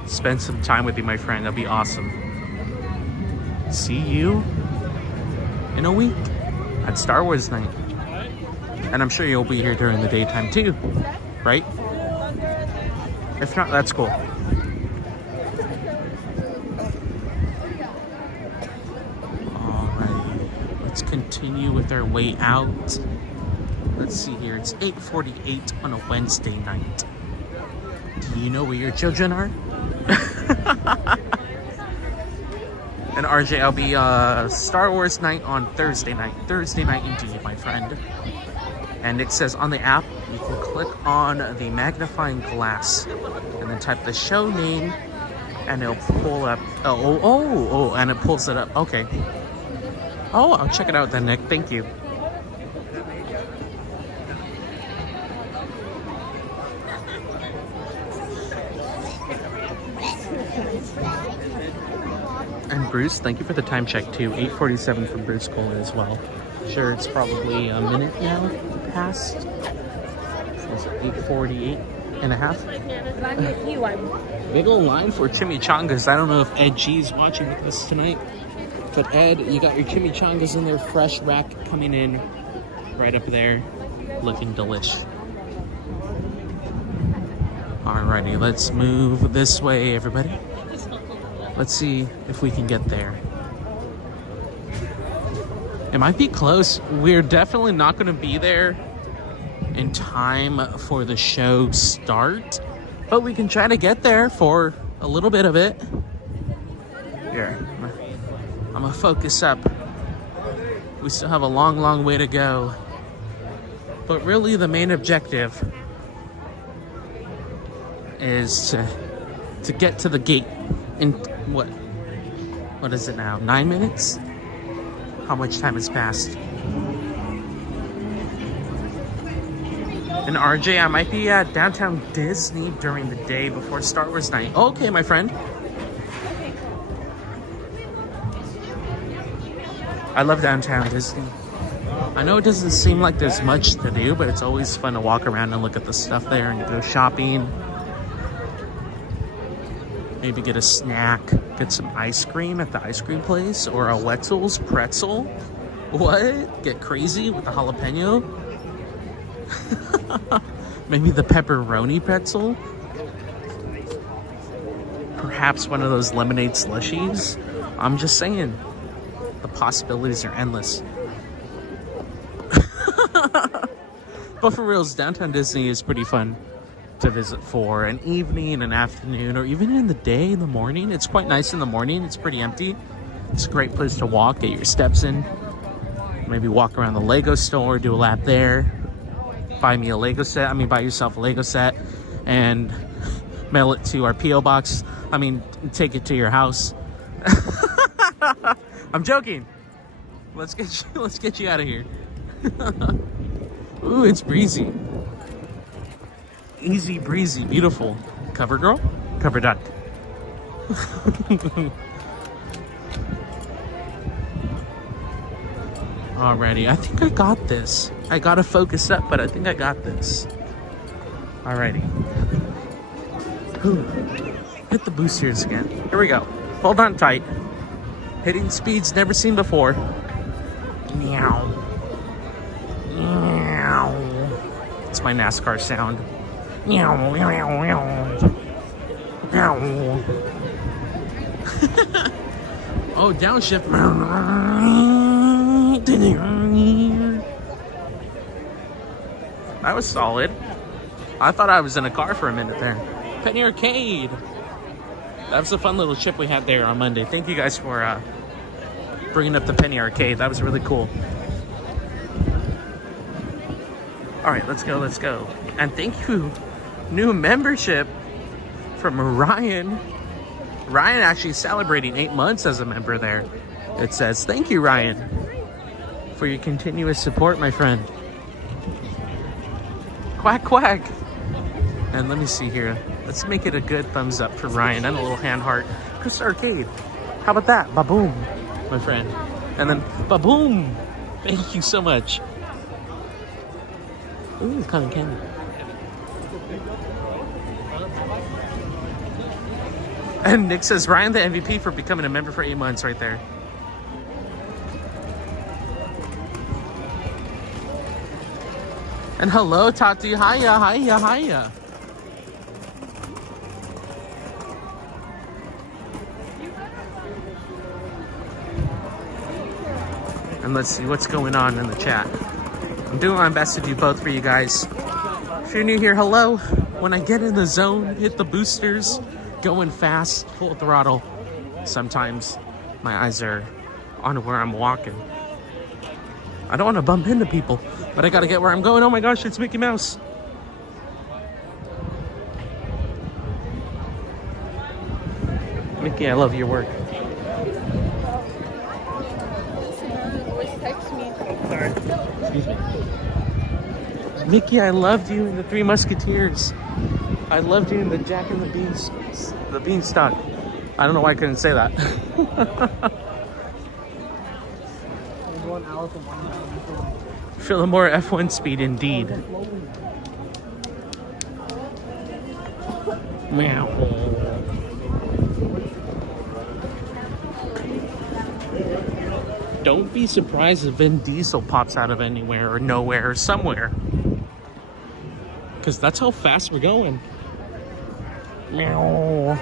spend some time with you, my friend. That'll be awesome. See you in a week at Star Wars night. And I'm sure you'll be here during the daytime too, right? If not, that's cool. Alright, let's continue with our way out. Let's see here, it's 8:48 on a Wednesday night. Do you know where your children are? And RJ, I'll be Star Wars night on Thursday night. Thursday night indeed, my friend. And it says on the app, you can click on the magnifying glass and then type the show name and it'll pull up. Oh, and it pulls it up. Okay. Oh, I'll check it out then, Nick. Thank you. And Bruce, thank you for the time check too. 8:47 for Bruce Kohler as well. Sure, it's probably a minute now past. It's 8:48 and a half. Big old line for chimichangas. I don't know if Ed G's watching with us tonight. But Ed, you got your chimichangas in there, fresh rack coming in right up there. Looking delish. Alrighty, let's move this way, everybody. Let's see if we can get there. It might be close. We're definitely not going to be there in time for the show start, but we can try to get there for a little bit of it. Here, I'm going to focus up. We still have a long, long way to go. But really the main objective is to get to the gate in what is it now? 9 minutes? How much time has passed? And RJ, I might be at downtown Disney during the day before Star Wars night. Okay, my friend. I love downtown Disney. I know it doesn't seem like there's much to do, but it's always fun to walk around and look at the stuff there and go shopping. Maybe get a snack, get some ice cream at the ice cream place, or a Wetzel's pretzel. What? Get crazy with the jalapeno? Maybe the pepperoni pretzel? Perhaps one of those lemonade slushies? I'm just saying, the possibilities are endless. But for reals, downtown Disney is pretty fun to visit for an evening, an afternoon, or even in the day, in the morning. It's quite nice in the morning. It's pretty empty. It's a great place to walk, get your steps in. Maybe walk around the Lego store, do a lap there. Buy yourself a Lego set, and mail it to our P.O. box. I mean, take it to your house. I'm joking. Let's get you out of here. Ooh, it's breezy. Easy breezy, beautiful. Cover girl, cover duck. Alrighty, I think I got this. I gotta focus up, but I think I got this. Alrighty. Ooh. Hit the boosters again. Here we go. Hold on tight. Hitting speeds never seen before. Meow. Meow. It's my NASCAR sound. Meow, meow, meow, meow. Oh, downshift. That was solid. I thought I was in a car for a minute there. Penny Arcade. That was a fun little trip we had there on Monday. Thank you guys for bringing up the Penny Arcade. That was really cool. All right, let's go, let's go. And thank you, new membership from Ryan. Ryan actually celebrating 8 months as a member there. It says, thank you, Ryan, for your continuous support, my friend. Quack, quack. And let me see here. Let's make it a good thumbs up for Ryan and a little hand heart. Chris Arcade. How about that? Ba-boom, my friend. And then ba-boom. Thank you so much. Ooh, cotton candy. And Nick says, Ryan the MVP for becoming a member for 8 months right there. And hello, Tati. Hiya, hiya, hiya. And let's see what's going on in the chat. I'm doing my best to do both for you guys. If you're new here, hello. When I get in the zone, hit the boosters, going fast, full throttle. Sometimes my eyes are on where I'm walking. I don't want to bump into people, but I gotta get where I'm going. Oh my gosh, it's Mickey Mouse. Mickey, I love your work. Sorry. Excuse me. Mickey, I loved you in the Three Musketeers. I loved you in the Jack and the Beanstalk. I don't know why I couldn't say that. Phillimore F1 speed indeed. Meow. Don't be surprised if Vin Diesel pops out of anywhere or nowhere or somewhere. Because that's how fast we're going. Meow.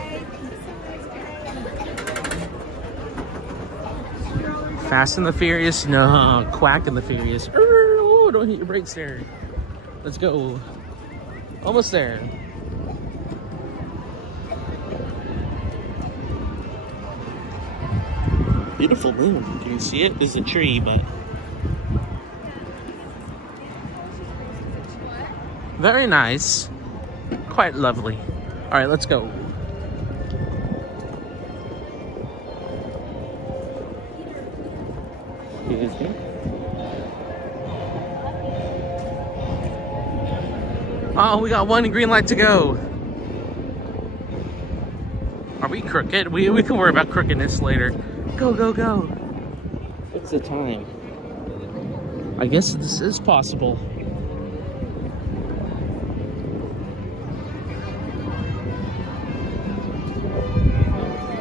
Fast and the Furious? No. Quack and the Furious. Oh, don't hit your brakes there. Let's go. Almost there. Beautiful moon. Can you see it? There's a tree, but... very nice. Quite lovely. Alright, let's go. Excuse me. Oh, we got one green light to go. Are we crooked? We can worry about crookedness later. Go, go, go. What's the time? I guess this is possible.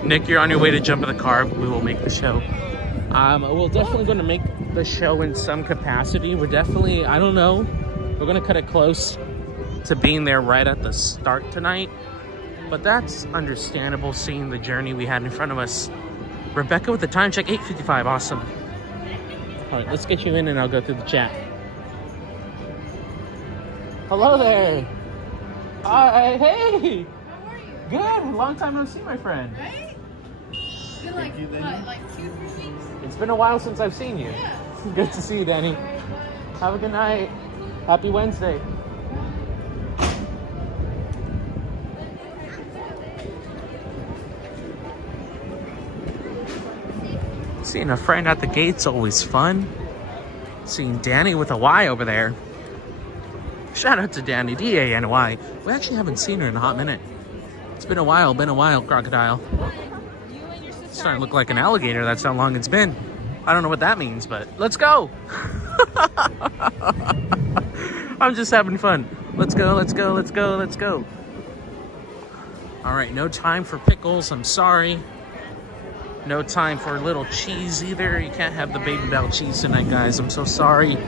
Nick, you're on your way to jump in the car. We will make the show. We're definitely going to make the show in some capacity. We're definitely, I don't know. We're going to cut it close to being there right at the start tonight. But that's understandable, seeing the journey we had in front of us. Rebecca with the time check, 8:55. Awesome. All right, let's get you in and I'll go through the chat. Hello there. Hi. Hey. How are you? Good. Long time no see, my friend. Right? It's been like, what, like 2-3 weeks? It's been a while since I've seen you. Yeah. Good to see you, Danny. Have a good night. Happy Wednesday. Seeing a friend at the gate's always fun. Seeing Danny with a Y over there. Shout out to Danny, D-A-N-Y. We actually haven't seen her in a hot minute. It's been a while, crocodile. It's starting to look like an alligator. That's how long it's been. I don't know what that means, but let's go. I'm just having fun. Let's go, let's go, let's go, let's go. All right, no time for pickles. I'm sorry. No time for a little cheese either. You can't have the Baby Bell cheese tonight, guys. I'm so sorry.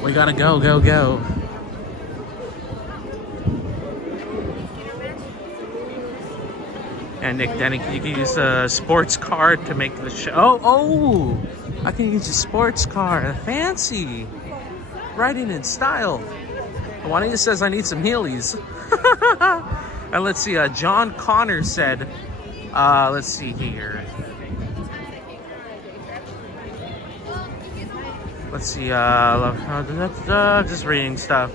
We gotta go, go, go. And Nick, Danny, you can use a sports card to make the show. Oh, I can use a sports card. Fancy. Writing in style. Juanita says I need some Heelys. And let's see, John Connor said, let's see here. Let's see, just reading stuff.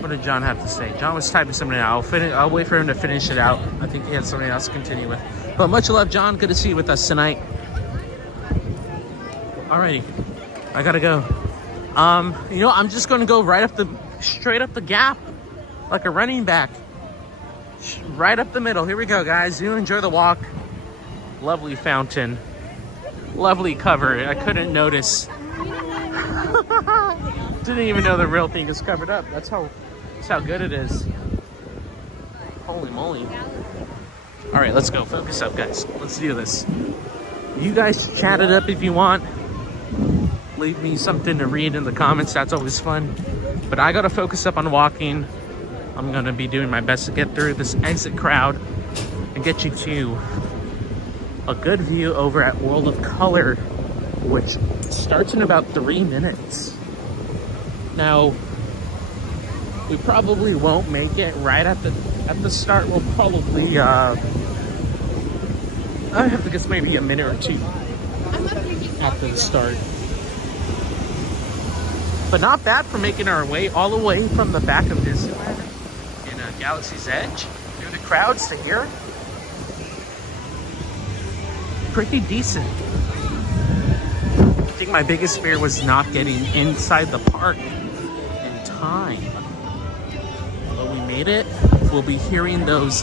What did John have to say? John was typing something out. I'll wait for him to finish it out. I think he had something else to continue with. But much love, John. Good to see you with us tonight. Alrighty, I gotta go. You know, I'm just gonna go straight up the gap, like a running back. Right up the middle. Here we go, guys. You enjoy the walk. Lovely fountain. Lovely cover. I couldn't notice. Didn't even know the real thing is covered up. That's how good it is. Holy moly. All right, let's go. Focus up, guys. Let's do this. You guys chat it up if you want. Leave me something to read in the comments. That's always fun. But I got to focus up on walking. I'm going to be doing my best to get through this exit crowd and get you to a good view over at World of Color, which starts in about 3 minutes. Now, we probably won't make it right at the start. We'll probably I have to guess maybe a minute or two after the start. But not bad for making our way all the way from the back of Disneyland in Galaxy's Edge through the crowds to here. Pretty decent. I think my biggest fear was not getting inside the park in time. But we made it. We'll be hearing those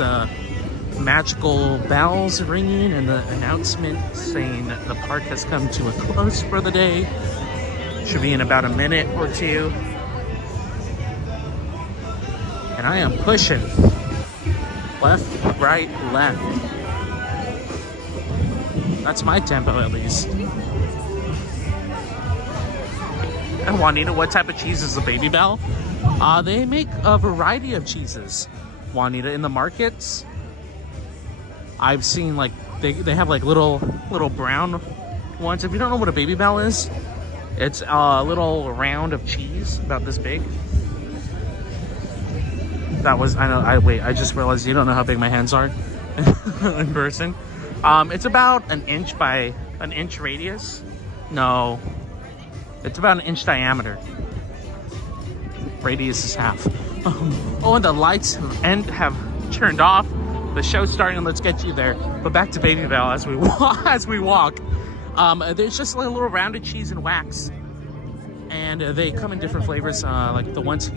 magical bells ringing and the announcement saying that the park has come to a close for the day. Should be in about a minute or two. And I am pushing. Left, right, left. That's my tempo, at least. And Juanita, what type of cheese is the Baby Bell? They make a variety of cheeses. Juanita, in the markets, I've seen like they have like little brown ones. If you don't know what a Baby Bell is, it's a little round of cheese about this big. That was, I just realized you don't know how big my hands are in person. It's about an inch by an inch radius. No, it's about an inch diameter. Radius is half. Oh, and the lights have turned off. The show's starting. Let's get you there. But back to Baby Bell as we walk. There's just like a little rounded cheese and wax, and they come in different flavors. Like the ones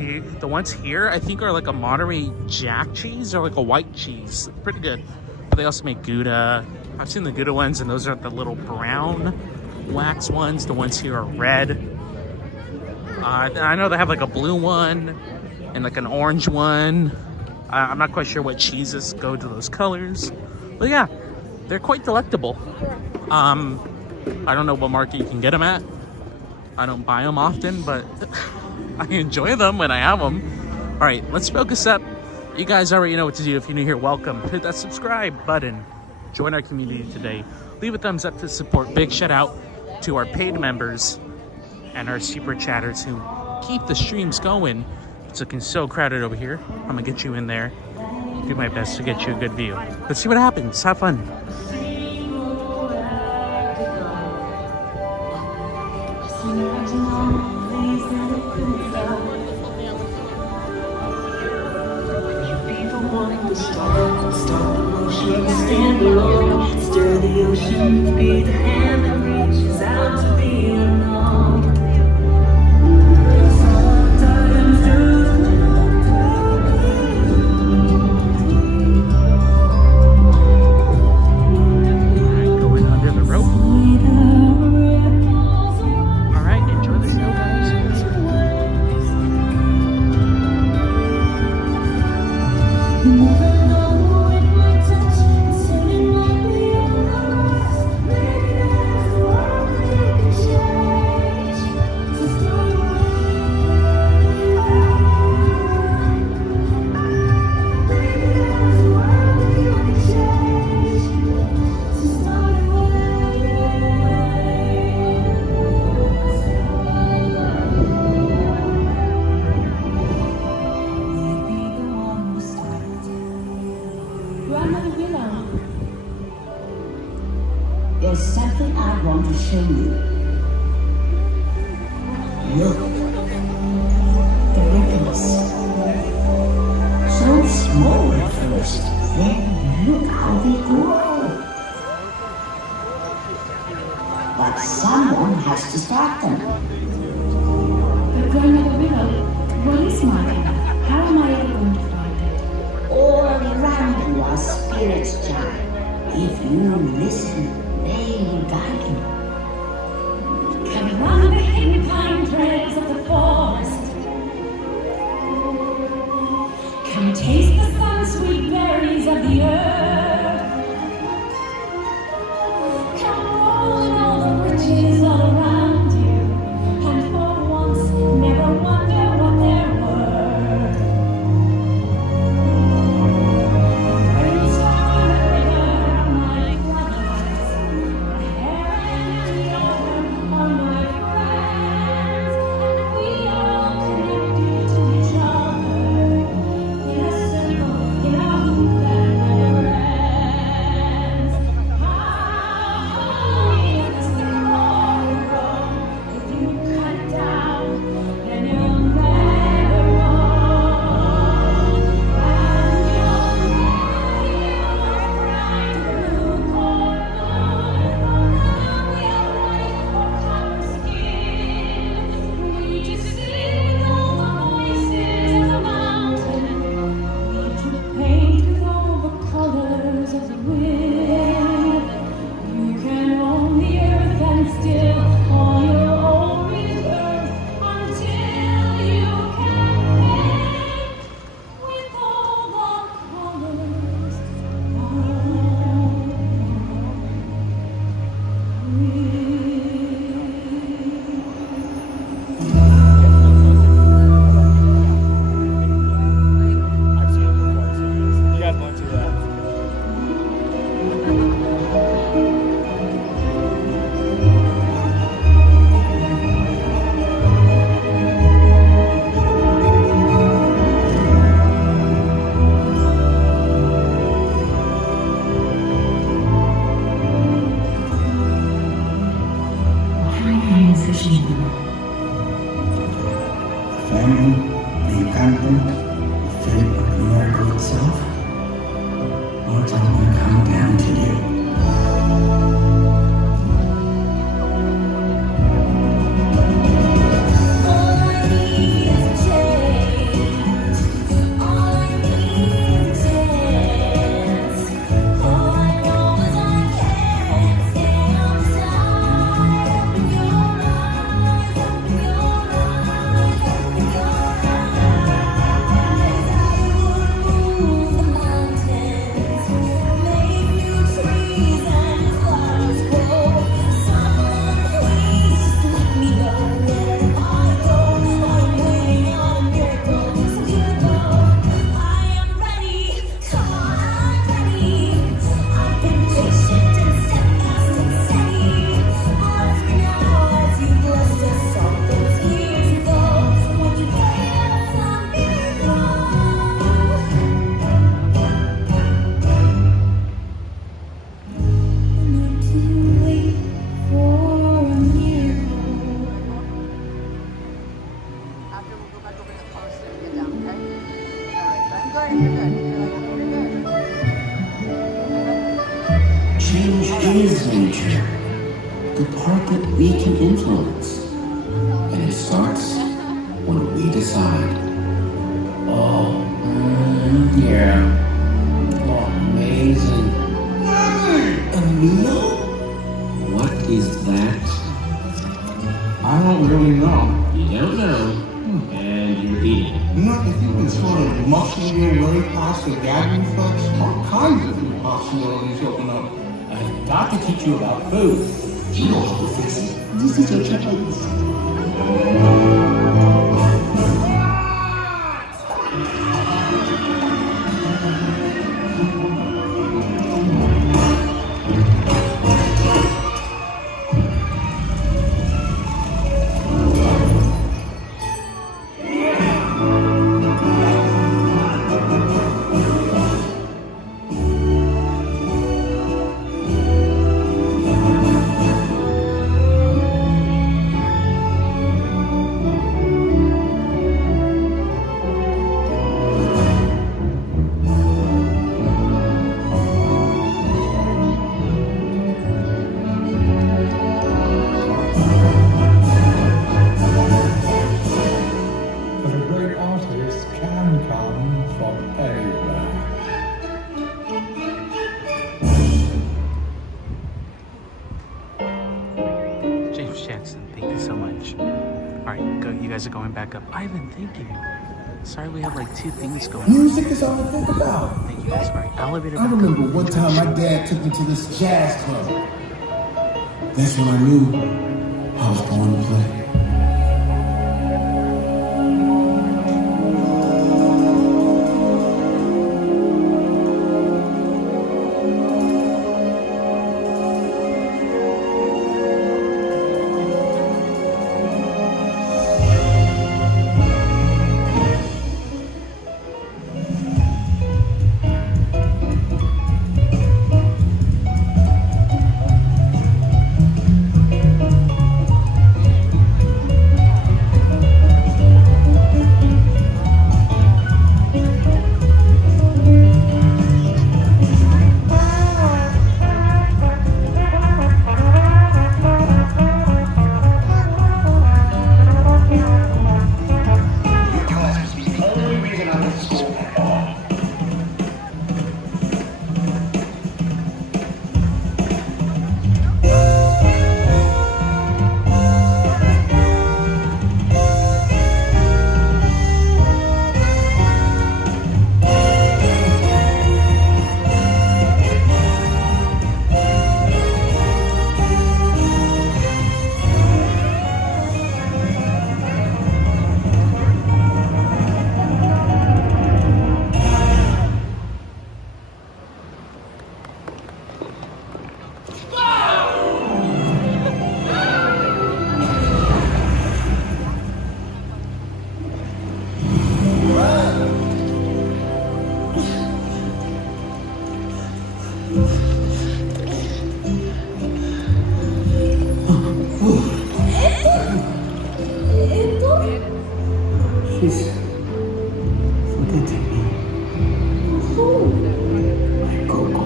here, I think are like a Monterey Jack cheese or like a white cheese. Pretty good. But they also make Gouda. I've seen the Gouda ones, and those are the little brown wax ones. The ones here are red. I know they have like a blue one and like an orange one. I'm not quite sure what cheeses go to those colors, but yeah, they're quite delectable. I don't know what market you can get them at. I don't buy them often, but I enjoy them when I have them. All right, let's focus up. You guys already know what to do. If you're new here, welcome. Hit that subscribe button. Join our community today. Leave a thumbs up to support. Big shout out to our paid members and our super chatters who keep the streams going. It's looking so crowded over here. I'm gonna get you in there. Do my best to get you a good view. Let's see what happens. Have fun. Stir the ocean. ocean be the hand that reaches out to the unknown. Sometimes Going under the rope. All right, enjoy the snow, guys. Grandmother Willow. There's something I want to show you. Look. The ripples. So small at first, then look how they grow. But someone has to start them. But Grandmother Willow, what is Martin? How am I ever going to find it? All around you are spirits, child. If you listen, they will guide you. Come among the hidden pine trees of the forest. Come taste the sun-sweet berries of the earth. Come roll in all the riches all around you, and for once never wonder what they're worth. Rain storm and river, my brothers, the heron and the otter are my friends, and we are all connected to each other in a circle, in a hoop that never ends. Harmony is the road. If you cut it down, then you'll never roam. And you'll never find the blue corn. We are ready for copper skin. We just sing all the voices of the mountain. We to paint with all the colors of the wind. You can roam the earth and still all your own is earth until you can paint with all the colors of the wind. You guys want to Family, the encampment, the fate of the miracle itself. What's all going to come down to you? All I need is a change. All I need is a chance. All I know is I can't stay outside. Open your eyes, open your eyes, open your eyes. I would move the mountains, make new trees and flowers grow. Someone please just let me go where I go. I'm waiting on a miracle, so here I go. I am ready, come on, I'm ready. I've been patient and steadfast and steady. Bless me now as you blessed us all those years ago when you gave us a miracle. Not to wait for a miracle. After we'll go back over the post and get down, okay? Alright, but I'm good, you're good. You're good. Change is nature. The part that we can influence. And it starts when we decide. Oh, yeah. Oh, amazing. A meal? What is that? I don't really know. You don't know. And you're eating. You know, if you can sort of muscle your way past the gathering folks, all kinds of new possibilities open up. I've got to teach you about food. You know how to fix it. This is your checklist. But a great artist can come from anywhere. James Jackson, thank you so much. Alright, go. You guys are going back up. Ivan, thank you. Sorry we have like two things going on. Music is all I think about. Thank you guys. Alright, elevator I back remember up. one time my dad took me to this jazz club. That's when I knew I was going to play. She's forgetting me. My Coco.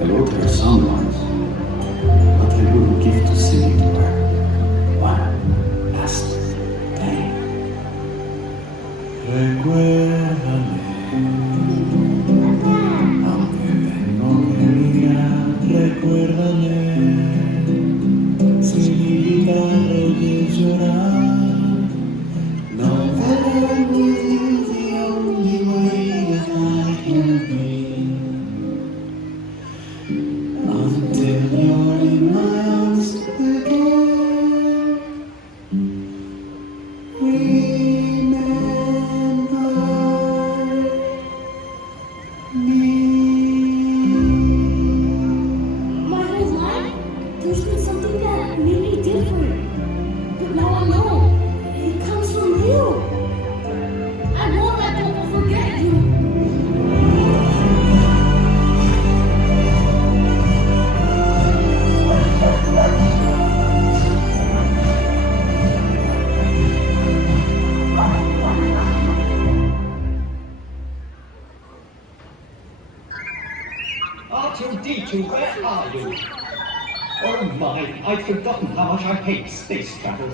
I wrote her a song once, but I wouldn't give to sing it to her. One last day. Recuérdame, aunque vengo de día, recuérdame. Sin invitarme a llorar, no I'd forgotten how much I hate space travel.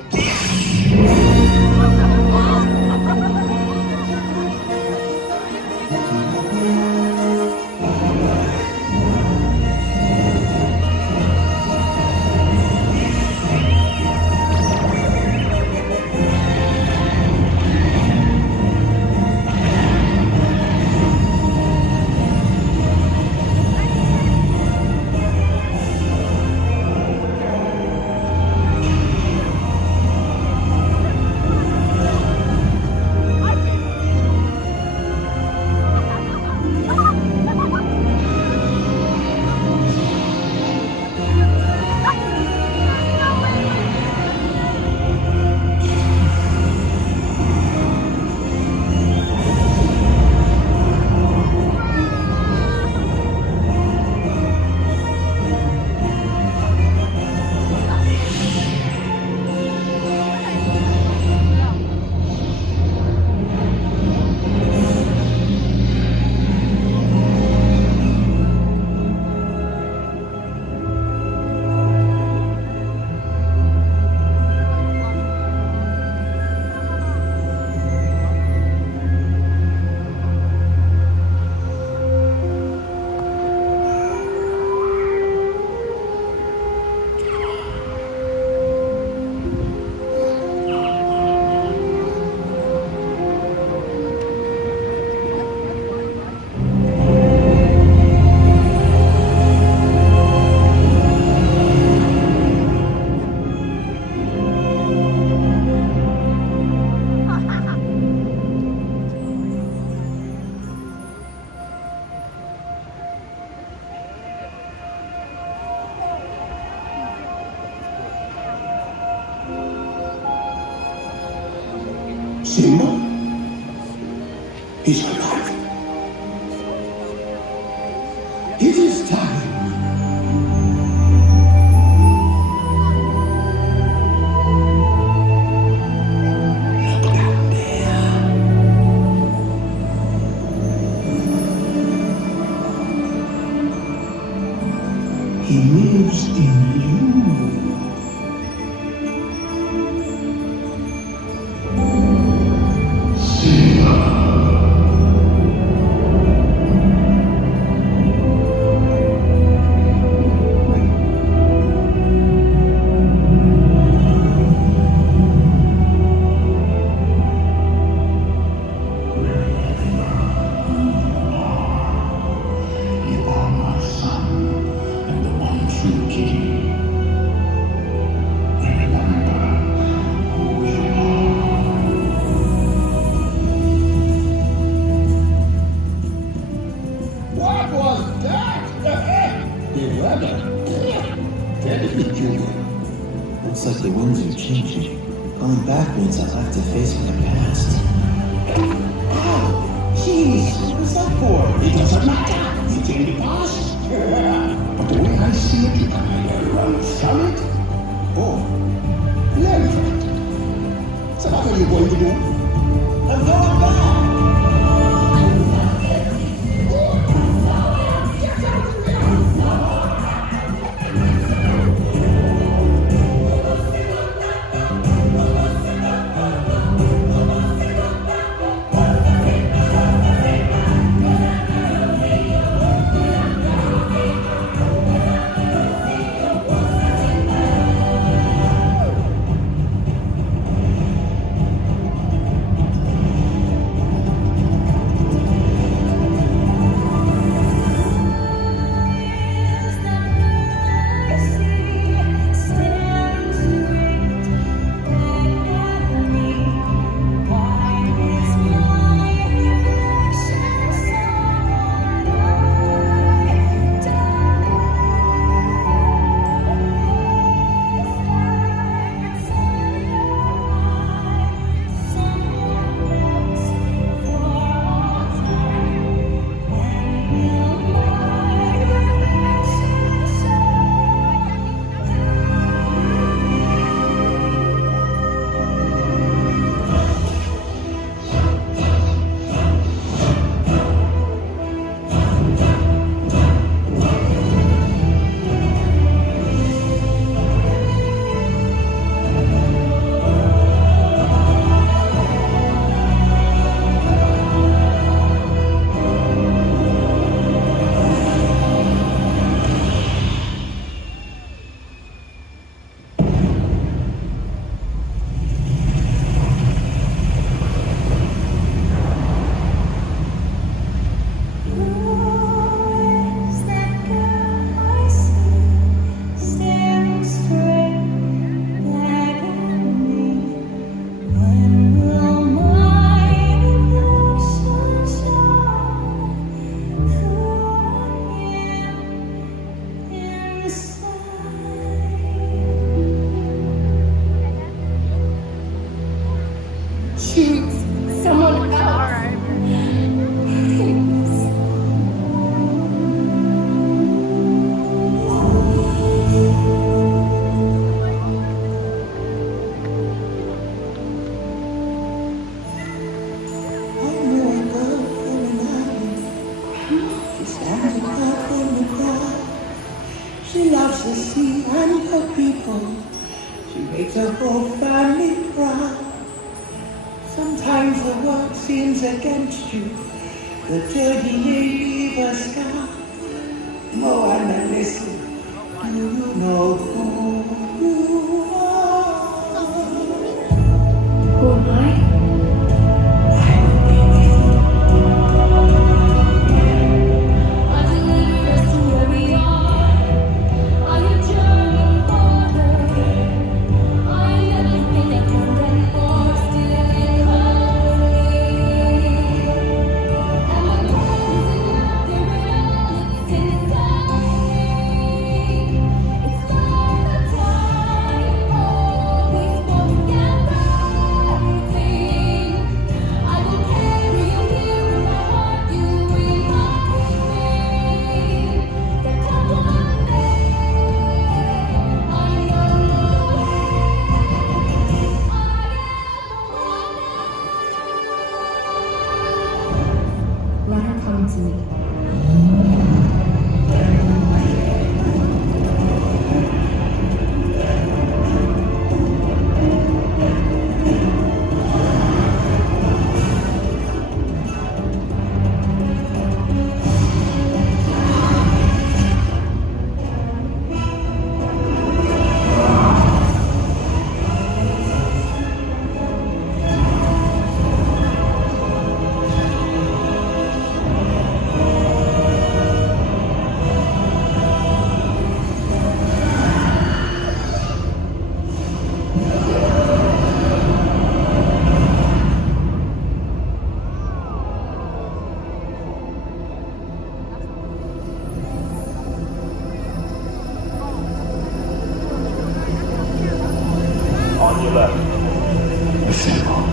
Simba? He's alive. It is time. Look out there. He lives in you. You are my son and the one true king. Remember who you are. What was that? The weather. Very peculiar. Looks like the winds are changing. Going backwards, I'll have to face my past. Oh, jeez, what's that for? It doesn't matter. It's in the past. But the way I see it, you can either run from it or learn from it. So what are you going to do? I'm going back. choose someone else. Please. I know a girl from an island. She stands apart from the crowd. She loves the sea and her people. She makes her whole family proud. Sometimes the world seems against you. The journey may leave a scar. Moana, listen. Do you know who you are? Who am I? I deliver us to where we are. On your journey farther. I am everything I found and more still in company. And my presence is not the reality inside me. It's not the time always forget everything. I will carry you here in my heart. You remind me that just one day I know the way. Let her come to me. On your left. Assemble.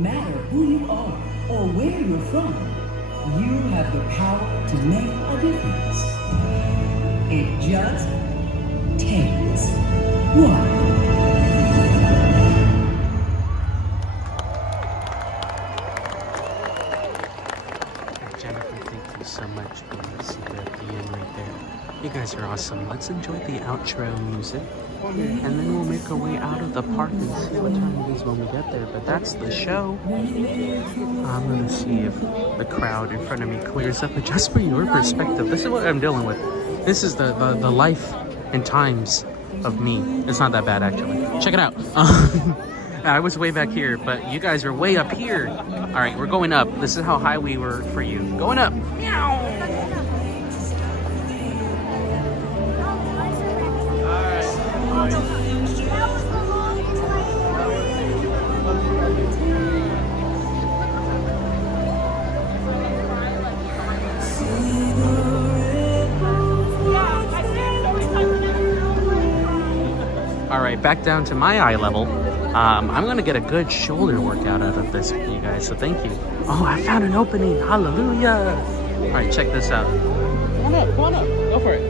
matter who you are or where you're from, you have the power to make a difference. It just takes one. Jennifer, thank you so much for the secret at the end right there. You guys are awesome. Let's enjoy the outro music, and then we'll make our way out of the park and see what time it is when we get there. But that's the show. I'm gonna see if the crowd in front of me clears up. But just for your perspective, this is what I'm dealing with. This is the life and times of me. It's not that bad, actually. Check it out. I was way back here, but you guys are way up here. All right, we're going up. This is how high we were for you. Going up. Meow. All right, back down to my eye level. I'm gonna get a good shoulder workout out of this for you guys, so thank you. Oh, I found an opening, hallelujah. All right, check this out. Come on up, go for it.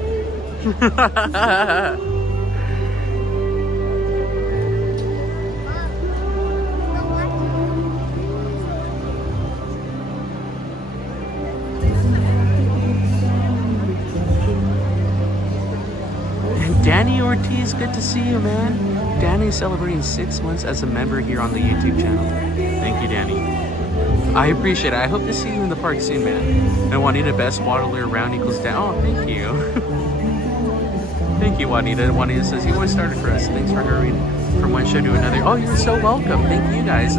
Danny Ortiz, good to see you, man. Danny's celebrating 6 months as a member here on the YouTube channel. Thank you, Danny. I appreciate it. I hope to see you in the park soon, man. And Juanita, best Waterloo round equals down. Oh, thank you. Thank you, Juanita. Juanita says, you always started for us. Thanks for hurrying from one show to another. Oh, you're so welcome. Thank you guys.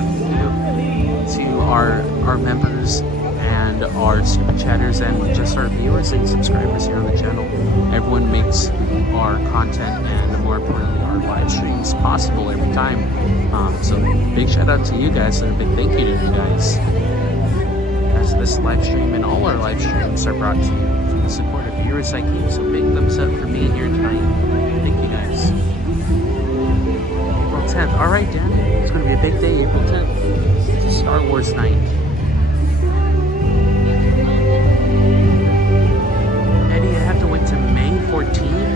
To our members and our super chatters and just our viewers and subscribers here on the channel. Everyone makes our content and more importantly our live streams possible every time. So big shout out to you guys and a big thank you to you guys, as this live stream and all our live streams are brought to you from the support of viewers like you. So big thumbs up for being here tonight. Thank you guys. April 10th. All right, Dan. It's going to be a big day. April 10th. It's a Star Wars night. Eddie, I have to wait to May 14th.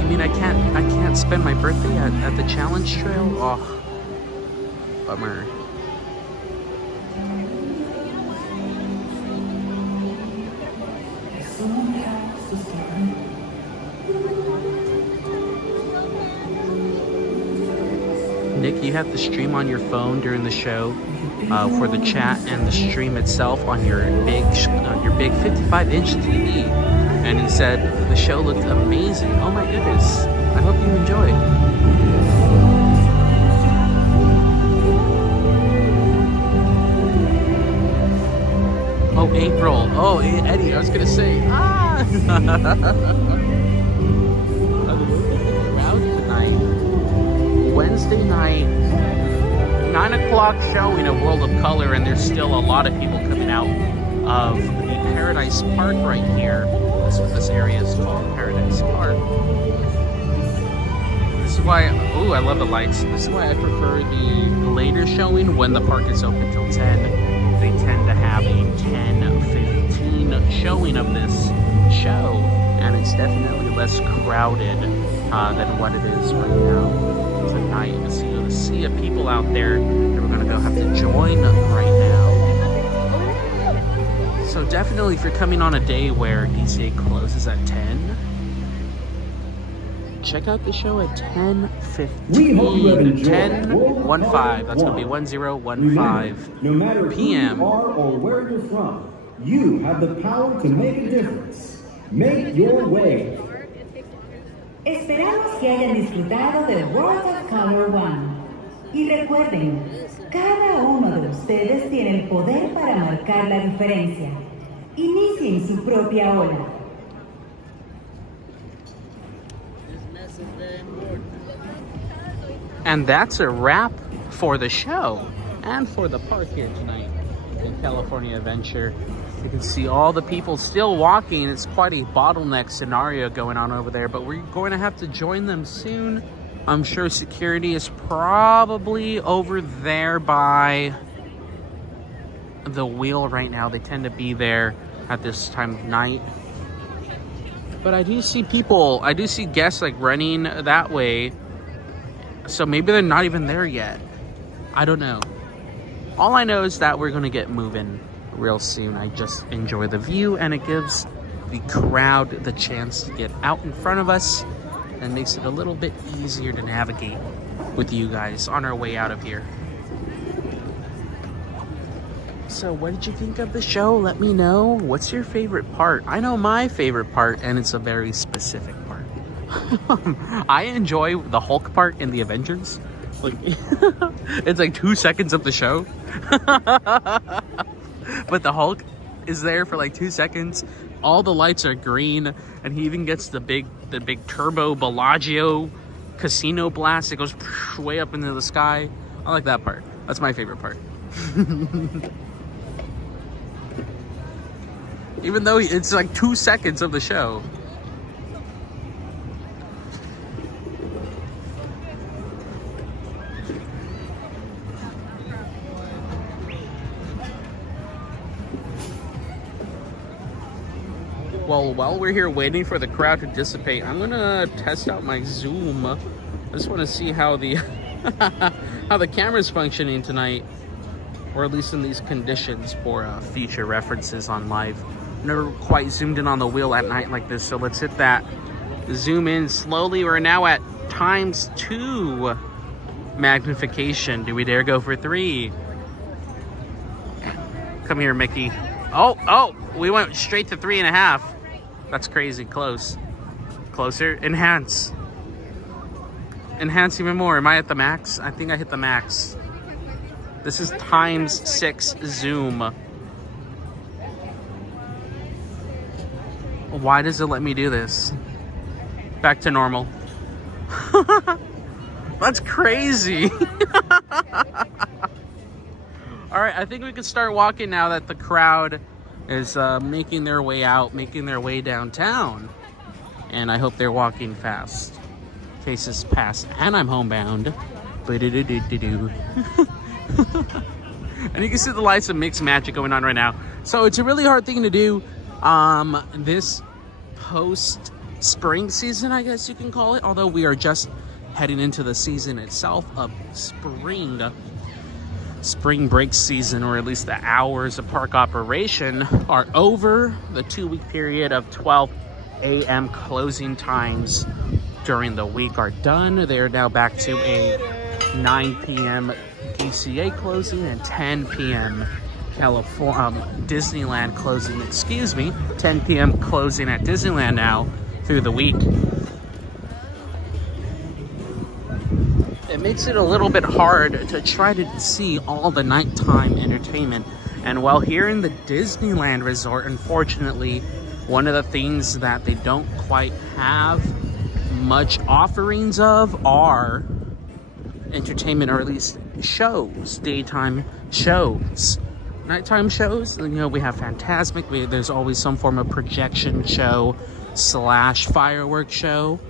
You mean I can't spend my birthday at the challenge trail? Oh, bummer. Nick, you have the stream on your phone during the show for the chat and the stream itself on your big 55-inch TV. And he said the show looked amazing. Oh my goodness! I hope you enjoy. Oh, April. Oh, Eddie, I was gonna say. Ah. Around tonight, Wednesday night, 9 o'clock showing of World of Color, and there's still a lot of people coming out of the Paradise Park right here. That's what this area is called, Paradise Park. This is why, oh, I love the lights. This is why I prefer the later showing when the park is open till 10. They tend to have a 10-15 showing of this show, and it's definitely less crowded than what it is right now. Tonight, you see a sea of people out there that we're going to go have to join right now. So definitely if you're coming on a day where DCA closes at 10, check out the show at 10:15. 10:15. That's going to be 10:15 No matter who p.m. you are or where you're from, you have the power to make a difference. Make your way. Esperamos que hayan disfrutado de World of Color 1. Y recuerden, cada uno de ustedes tiene el poder para marcar la diferencia. Inicien su propia ola. And that's a wrap for the show and for the park here tonight in California Adventure. You can see all the people still walking. It's quite a bottleneck scenario going on over there, but we're going to have to join them soon. I'm sure security is probably over there by the wheel right now. They tend to be there at this time of night. But I do see people, I do see guests like running that way. So maybe they're not even there yet. I don't know. All I know is that we're going to get moving real soon. I just enjoy the view, and it gives the crowd the chance to get out in front of us and makes it a little bit easier to navigate with you guys on our way out of here. So what did you think of the show? Let me know. What's your favorite part? I know my favorite part, and it's a very specific part. I enjoy the Hulk part in the Avengers. Like, it's like 2 seconds of the show. But the Hulk is there for like 2 seconds. All the lights are green, and he even gets the big turbo Bellagio casino blast. It goes way up into the sky. I like that part. That's my favorite part. Even though it's like 2 seconds of the show. Well, while we're here waiting for the crowd to dissipate, I'm gonna test out my zoom. I just want to see how the how the camera's functioning tonight, or at least in these conditions, for future references on live. Never quite zoomed in on the wheel at night like this, so let's hit that zoom in slowly. We're now at ×2 magnification. Do we dare go for 3? Come here, Mickey. Oh, we went straight to 3.5. That's crazy. Close. Closer. Enhance. Enhance even more. Am I at the max? I think I hit the max. This is ×6 zoom. Why does it let me do this? Back to normal. That's crazy. All right, I think we can start walking now that the crowd is making their way out, making their way downtown. And I hope they're walking fast. Cases passed, and I'm homebound. And you can see the lights of mixed magic going on right now. So it's a really hard thing to do. This post-spring season, I guess you can call it. Although we are just heading into the season itself of spring break season, or at least the hours of park operation are over. The 2-week period of 12 a.m. closing times during the week are done. They are now back to a 9 p.m. DCA closing and 10 p.m. Disneyland closing, 10 p.m. closing at Disneyland now through the week. It makes it a little bit hard to try to see all the nighttime entertainment. And while here in the Disneyland Resort, unfortunately, one of the things that they don't quite have much offerings of are entertainment, or at least shows, daytime shows. Nighttime shows, you know, we have Fantasmic, there's always some form of projection show / fireworks show.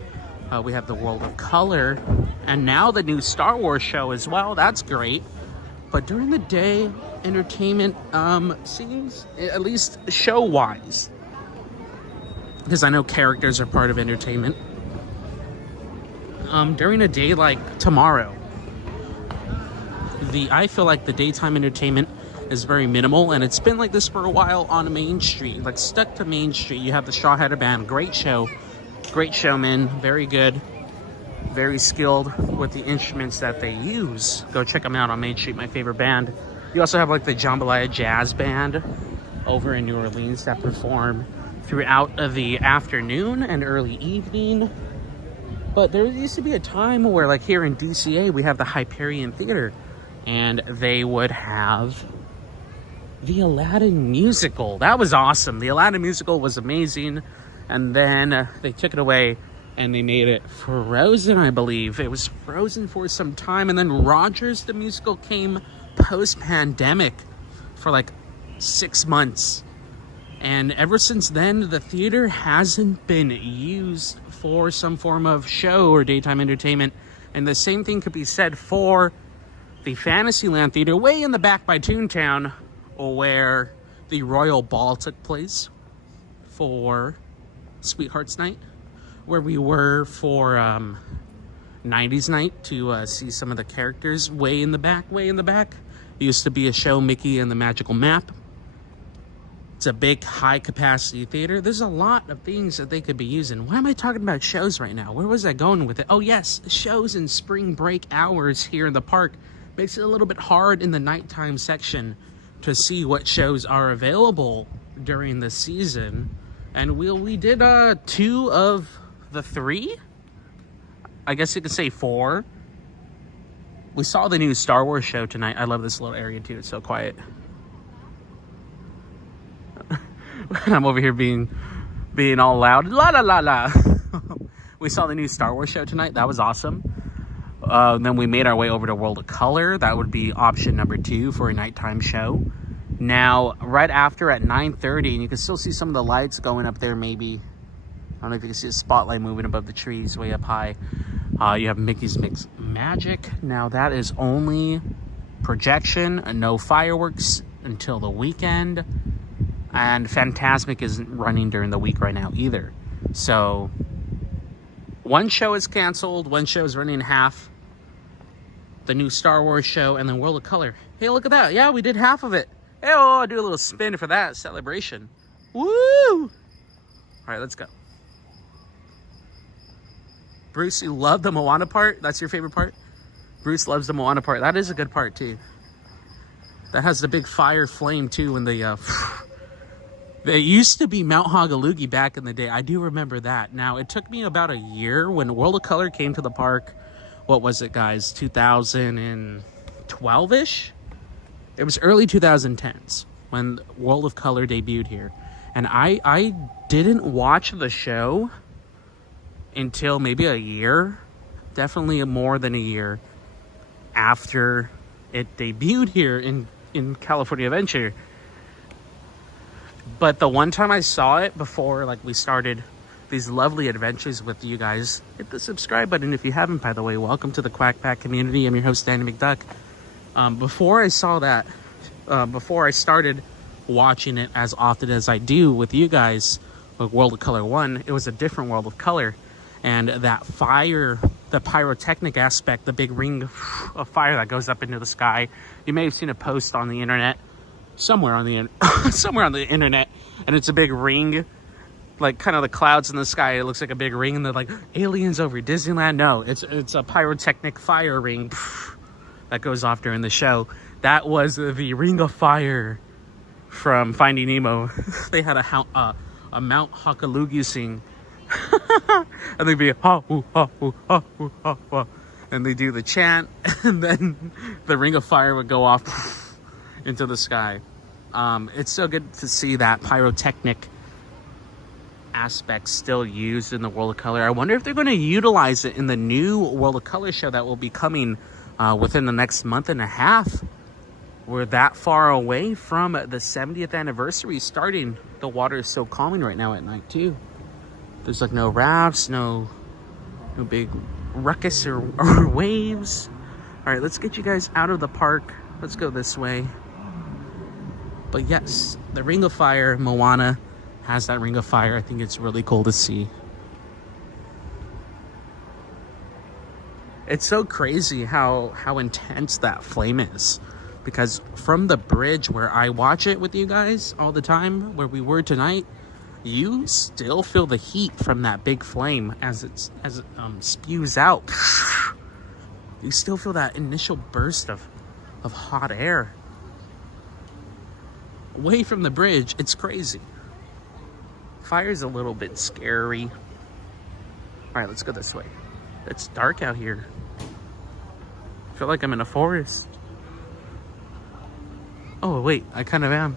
We have the World of Color, and now the new Star Wars show as well. That's great. But during the day, entertainment seems, at least show-wise, because I know characters are part of entertainment. During a day like tomorrow, I feel like the daytime entertainment is very minimal, and it's been like this for a while on Main Street, like stuck to Main Street. You have the Shawheader Band, great show, great showman, very good, very skilled with the instruments that they use. Go check them out on Main Street, my favorite band. You also have like the Jambalaya Jazz Band over in New Orleans that perform throughout the afternoon and early evening. But there used to be a time where, like here in DCA, we have the Hyperion Theater, and they would have the Aladdin musical. That was awesome. The Aladdin musical was amazing. And then they took it away and they made it Frozen, I believe. It was Frozen for some time. And then Rogers, the musical, came post-pandemic for like 6 months. And ever since then, the theater hasn't been used for some form of show or daytime entertainment And the same thing could be said for the Fantasyland Theater way in the back by Toontown, where the Royal Ball took place for Sweethearts Night, where we were for 90s Night to see some of the characters way in the back. It used to be a show, Mickey and the Magical Map. It's a big, high-capacity theater. There's a lot of things that they could be using. Why am I talking about shows right now? Where was I going with it? Oh, yes, shows in spring break hours here in the park. Makes it a little bit hard in the nighttime section to see what shows are available during the season. And we did 2 of the 3. I guess you could say 4. We saw the new Star Wars show tonight. I love this little area too. It's so quiet. I'm over here being all loud. La la la la. We saw the new Star Wars show tonight. That was awesome. Then we made our way over to World of Color. That would be option number 2 for a nighttime show. Now, right after at 9:30, and you can still see some of the lights going up there maybe. I don't know if you can see a spotlight moving above the trees way up high. You have Mickey's Mix Magic. Now, that is only projection, no fireworks until the weekend. And Fantasmic isn't running during the week right now either. So, one show is canceled, one show is running half. The new Star Wars show, and then World of Color. Hey, look at that. Yeah, we did half of it. Hey, I'll do a little spin for that celebration. Woo! All right, let's go. Bruce, you love the Moana part? That's your favorite part? Bruce loves the Moana part. That is a good part, too. That has the big fire flame, too, when the... There used to be Mount Honolulu back in the day. I do remember that. Now, it took me about a year when World of Color came to the park. What was it, guys? 2012-ish? It was early 2010s when World of Color debuted here. And I didn't watch the show until maybe a year. Definitely more than a year after it debuted here in California Adventure. But the one time I saw it before, like, we started these lovely adventures with you guys, hit the subscribe button if you haven't, by the way. Welcome to the Quack Pack community. I'm your host, Danny McDuck. Before I saw that, before I started watching it as often as I do with you guys, with World of Color 1, it was a different World of Color. And that fire, the pyrotechnic aspect, the big ring of fire that goes up into the sky. You may have seen a post on the internet. Somewhere on the internet, and it's a big ring, like kind of the clouds in the sky. It looks like a big ring, and they're like, aliens over Disneyland. No, it's a pyrotechnic fire ring that goes off during the show. That was the Ring of Fire from Finding Nemo. They had a Mount Honolulu sing, and they'd be ha ooh ha ooh ha ooh ha ha, and they do the chant, and then the Ring of Fire would go off into the sky. It's so good to see that pyrotechnic aspect still used in the World of Color. I wonder if they're going to utilize it in the new World of Color show that will be coming within the next month and a half. We're that far away from the 70th anniversary starting. The water is so calming right now at night too. There's like no rafts, no big ruckus or waves. All right, let's get you guys out of the park. Let's go this way. But yes, the Ring of Fire, Moana has that Ring of Fire. I think it's really cool to see. It's so crazy how intense that flame is. Because from the bridge where I watch it with you guys all the time, where we were tonight, you still feel the heat from that big flame as it spews out. You still feel that initial burst of hot air. Away from the bridge, it's crazy. Fire's a little bit scary. All right, let's go this way. It's dark out here. I feel like I'm in a forest. Oh, wait, I kind of am.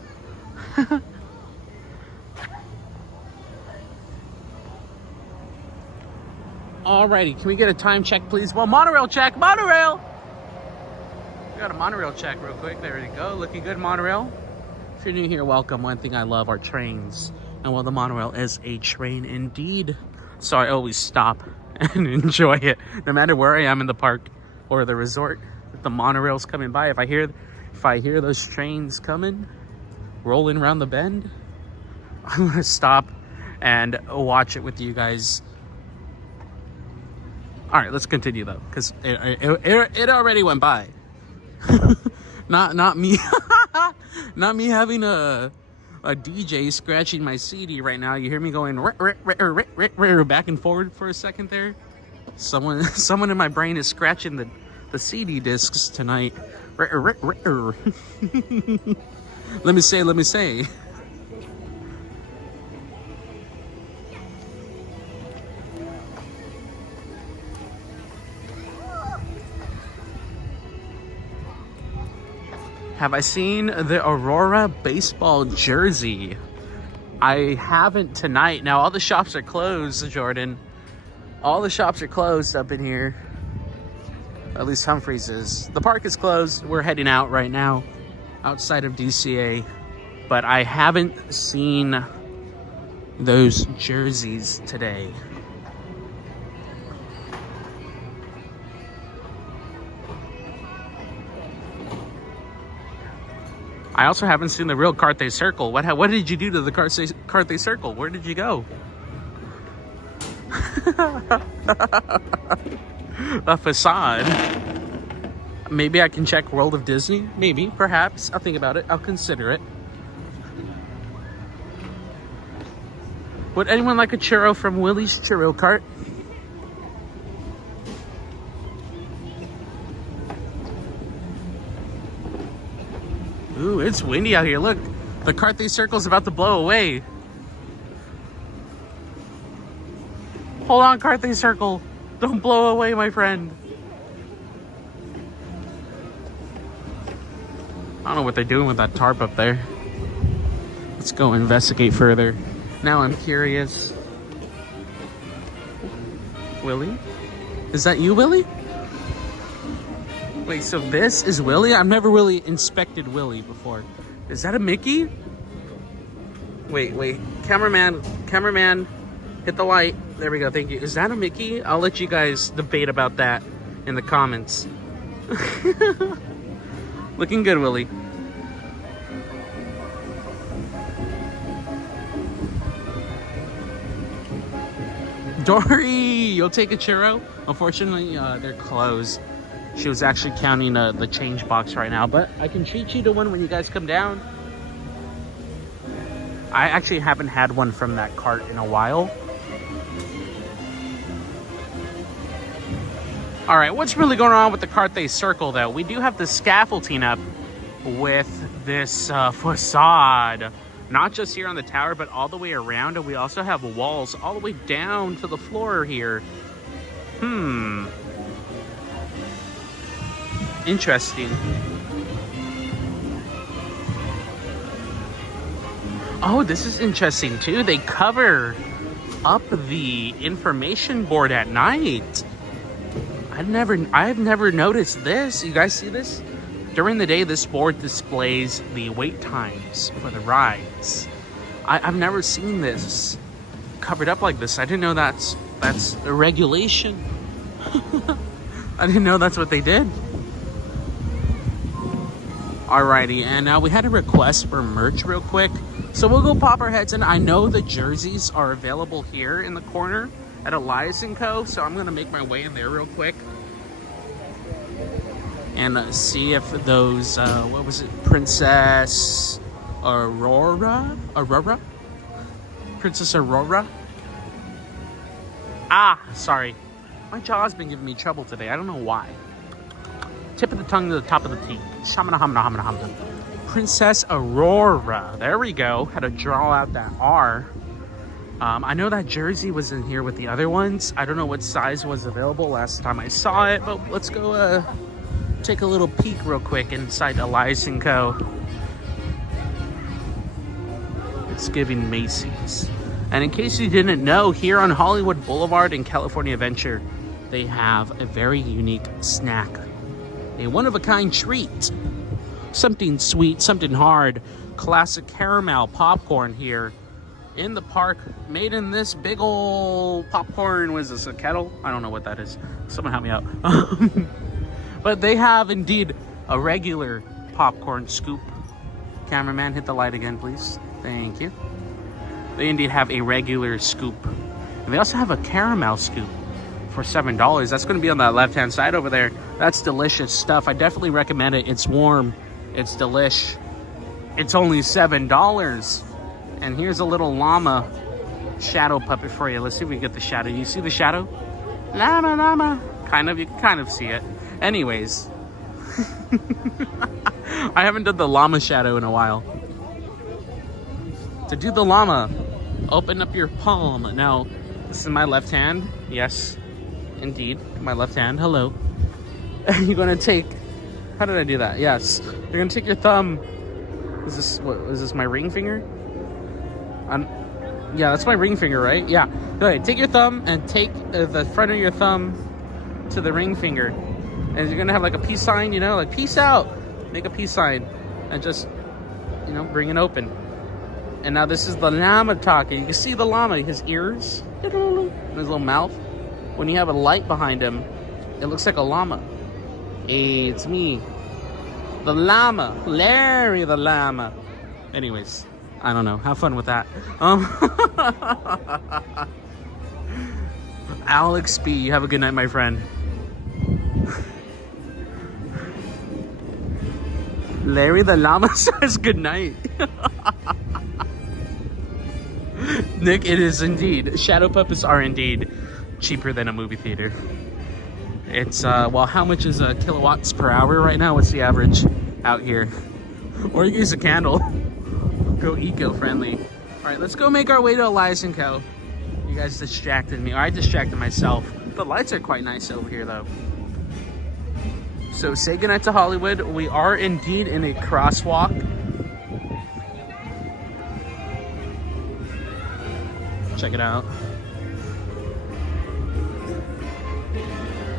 Alrighty, can we get a time check, please? Well, monorail check, monorail! We got a monorail check real quick. There we go, looking good, monorail. If you're new here, welcome. One thing I love are trains. And well, the monorail is a train indeed. So I always stop and enjoy it. No matter where I am in the park or the resort, if the monorail's coming by, if I hear those trains coming, rolling around the bend, I'm gonna stop and watch it with you guys. All right, let's continue though, because it already went by. not me, not me having a DJ scratching my CD right now. You hear me going back and forward for a second there. Someone in my brain is scratching the CD discs tonight. Let me say. Have I seen the Aurora baseball jersey? I haven't tonight. Now all the shops are closed, Jordan. All the shops are closed up in here. At least Humphreys is. The park is closed. We're heading out right now outside of DCA. But I haven't seen those jerseys today. I also haven't seen the real Carthay Circle. What did you do to the Carthay Circle? Where did you go? A facade. Maybe I can check World of Disney. Maybe, perhaps. I'll think about it. I'll consider it. Would anyone like a churro from Willie's Churro Cart? Ooh, it's windy out here. Look, the Carthay Circle's about to blow away. Hold on, Carthay Circle. Don't blow away, my friend. I don't know what they're doing with that tarp up there. Let's go investigate further. Now I'm curious. Willie? Is that you, Willie? Wait, so this is Willie? I've never really inspected Willie before. Is that a Mickey? Wait. Cameraman, hit the light. There we go, thank you. Is that a Mickey? I'll let you guys debate about that in the comments. Looking good, Willie. Dory, you'll take a churro? Unfortunately, they're closed. She was actually counting the change box right now, but I can treat you to one when you guys come down. I actually haven't had one from that cart in a while. All right, what's really going on with the Carthay Circle, though? We do have the scaffolding up with this facade, not just here on the tower, but all the way around, and we also have walls all the way down to the floor here. Interesting. Oh, this is interesting too. They cover up the information board at night. I've never noticed this. You guys see this? During the day, this board displays the wait times for the rides. I've never seen this covered up like this. I didn't know that's a regulation. I didn't know that's what they did. Alrighty, and now we had a request for merch real quick. So we'll go pop our heads in. I know the jerseys are available here in the corner at Elias & Co. So I'm going to make my way in there real quick. And see if those, what was it? Princess Aurora? Princess Aurora? Ah, sorry. My jaw's been giving me trouble today. I don't know why. Tip of the tongue to the top of the teeth. Princess Aurora. There we go. Had to draw out that R. I know that jersey was in here with the other ones. I don't know what size was available last time I saw it, but let's go take a little peek real quick inside Elias & Co. It's giving Macy's. And in case you didn't know, here on Hollywood Boulevard in California Adventure, they have a very unique snack. A one-of-a-kind treat. Something sweet, something hard. Classic caramel popcorn here in the park, made in this big old popcorn. Was this a kettle? I don't know what that is. Someone help me out. But they have indeed a regular popcorn scoop. Cameraman, hit the light again, please. Thank you. They indeed have a regular scoop. And they also have a caramel scoop for $7. That's going to be on the left-hand side over there. That's delicious stuff. I definitely recommend it. It's warm. It's delish. It's only $7. And here's a little llama shadow puppet for you. Let's see if we get the shadow. You see the shadow? Llama, llama. Kind of. You can kind of see it. Anyways. I haven't done the llama shadow in a while. To do the llama, open up your palm. Now, this is my left hand. Yes, indeed. My left hand. Hello. You're going to take... How did I do that? Yes. You're going to take your thumb. Is this my ring finger? Yeah, that's my ring finger, right? Yeah. Go ahead. Take your thumb and take the front of your thumb to the ring finger. And you're going to have like a peace sign, you know? Like, peace out. Make a peace sign. And just, you know, bring it open. And now this is the llama talking. You can see the llama, his ears, and his little mouth. When you have a light behind him, it looks like a llama. Hey, it's me. The llama. Larry the llama. Anyways, I don't know. Have fun with that. Alex B, you have a good night, my friend. Larry the llama says good night. Nick, it is indeed. Shadow puppets are indeed cheaper than a movie theater. It's, well, how much is kilowatts per hour right now? What's the average out here? Or use a candle. Go eco-friendly. All right, let's go make our way to Elias & Co. You guys distracted me, or I distracted myself. The lights are quite nice over here, though. So say goodnight to Hollywood. We are indeed in a crosswalk. Check it out.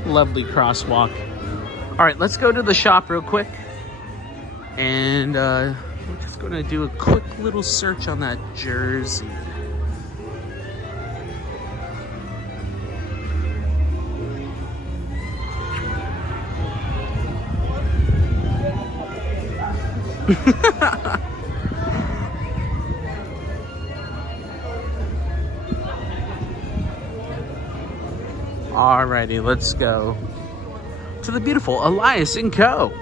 Lovely crosswalk. All right, let's go to the shop real quick. And we're just going to do a quick little search on that jersey. Alrighty, let's go to the beautiful Elias & Co.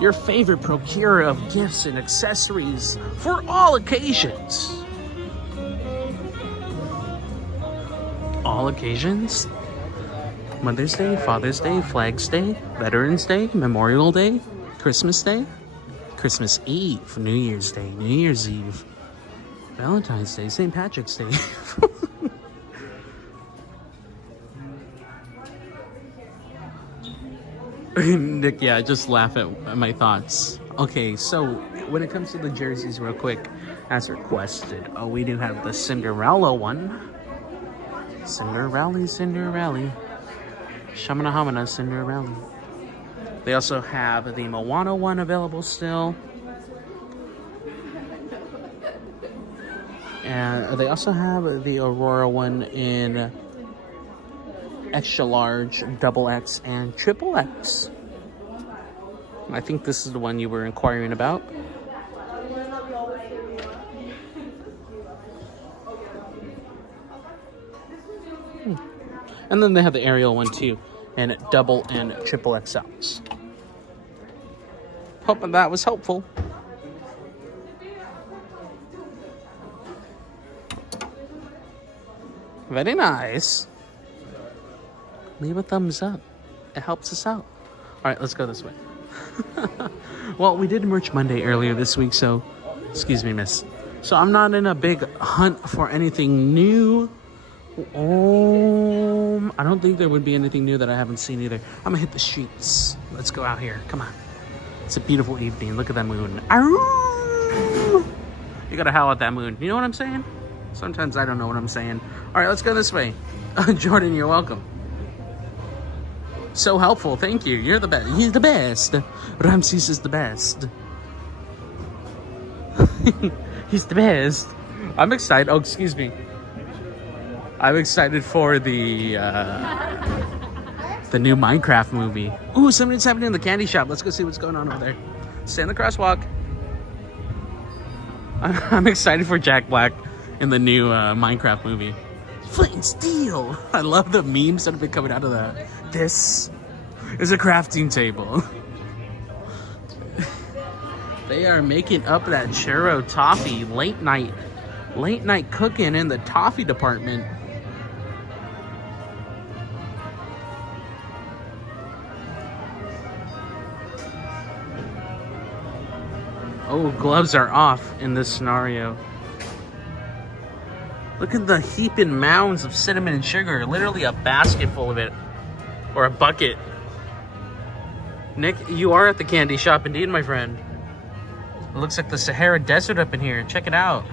Your favorite procurer of gifts and accessories for all occasions. All occasions? Mother's Day, Father's Day, Flag's Day, Veterans Day, Memorial Day, Christmas Day, Christmas Eve, New Year's Day, New Year's Eve, Valentine's Day, St. Patrick's Day. Nick, yeah, just laugh at my thoughts. Okay, so when it comes to the jerseys real quick, as requested, we do have the Cinderella one. Cinderella. Shamana Hamana Cinderella. They also have the Moana one available still. And they also have the Aurora one in extra large, double X, and triple X. I think this is the one you were inquiring about. And then they have the Ariel one too, and double and triple XLs. Hoping that was helpful. Very nice. Leave a thumbs up. It helps us out. All right, let's go this way. Well, we did Merch Monday earlier this week, so excuse me, miss. So I'm not in a big hunt for anything new. I don't think there would be anything new that I haven't seen either. I'm gonna hit the streets. Let's go out here. Come on. It's a beautiful evening. Look at that moon. Arroo! You gotta howl at that moon. You know what I'm saying? Sometimes I don't know what I'm saying. All right, let's go this way. Jordan, you're welcome. So helpful. Thank you. You're the best. He's the best. Ramses is the best. He's the best. I'm excited. Oh, excuse me. I'm excited for the new Minecraft movie. Ooh, something's happening in the candy shop. Let's go see what's going on over there. Stay in the crosswalk. I'm excited for Jack Black in the new Minecraft movie. Flint and steel. I love the memes that have been coming out of that. This is a crafting table. They are making up that churro toffee late night cooking in the toffee department. Oh, gloves are off in this scenario. Look at the heaping mounds of cinnamon and sugar. Literally a basket full of it. Or a bucket. Nick, you are at the candy shop indeed, my friend. It looks like the Sahara Desert up in here. Check it out.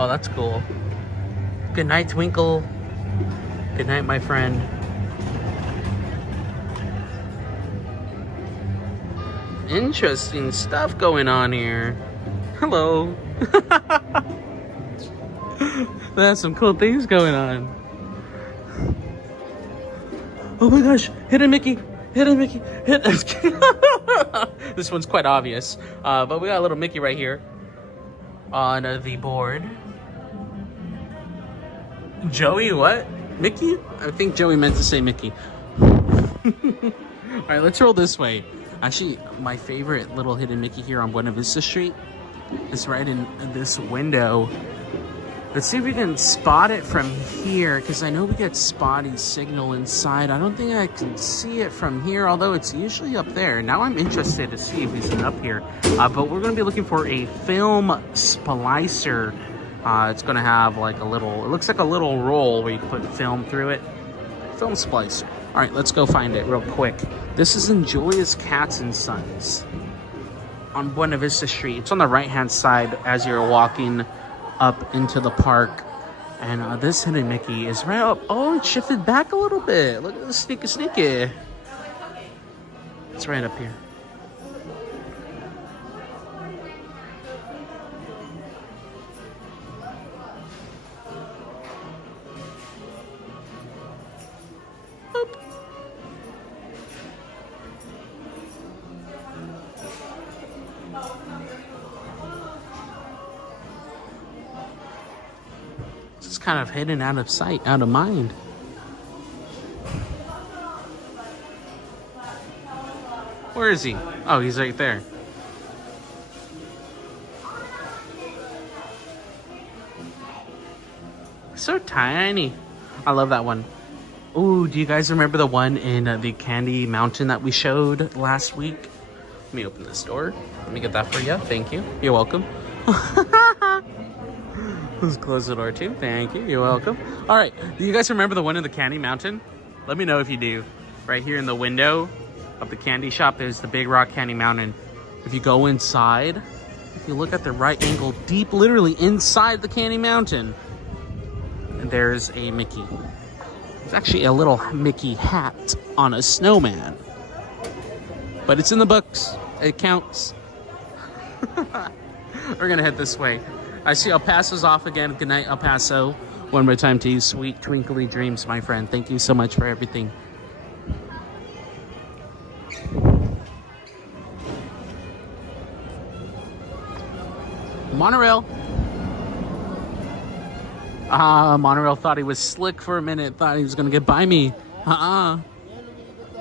Oh, that's cool. Good night, Twinkle. Good night, my friend. Interesting stuff going on here. Hello. There's some cool things going on. Oh my gosh, hidden Mickey. Hidden Mickey. This one's quite obvious. But we got a little Mickey right here on the board. Joey, what? Mickey? I think Joey meant to say Mickey. Alright, let's roll this way. Actually, my favorite little hidden Mickey here on Buena Vista Street is right in this window. Let's see if we can spot it from here, because I know we get spotty signal inside. I don't think I can see it from here, although it's usually up there. Now I'm interested to see if he's up here. But we're going to be looking for a film splicer. It's going to have like a little, it looks like a little roll where you can put film through it. Film splicer. All right, let's go find it real quick. This is in Julia's Cats and Sons on Buena Vista Street. It's on the right-hand side as you're walking up into the park. And this hidden Mickey is right up. Oh, it shifted back a little bit. Look at the sneaky. It's right up here. It's kind of hidden out of sight, out of mind. Where is he? Oh, he's right there. So tiny. I love that one. Ooh, do you guys remember the one in the Candy Mountain that we showed last week? Let me open this door. Let me get that for you. Thank you. You're welcome. Let's close the door too. Thank you. You're welcome. All right. Do you guys remember the one in the Candy Mountain? Let me know if you do. Right here in the window of the candy shop, there's the Big Rock Candy Mountain. If you go inside, if you look at the right angle, deep, literally inside the Candy Mountain, there's a Mickey. It's actually a little Mickey hat on a snowman. But it's in the books. It counts. We're going to head this way. I see El Paso's off again. Good night, El Paso. One more time to you, sweet twinkly dreams, my friend. Thank you so much for everything. Monorail. Monorail thought he was slick for a minute. Thought he was going to get by me. I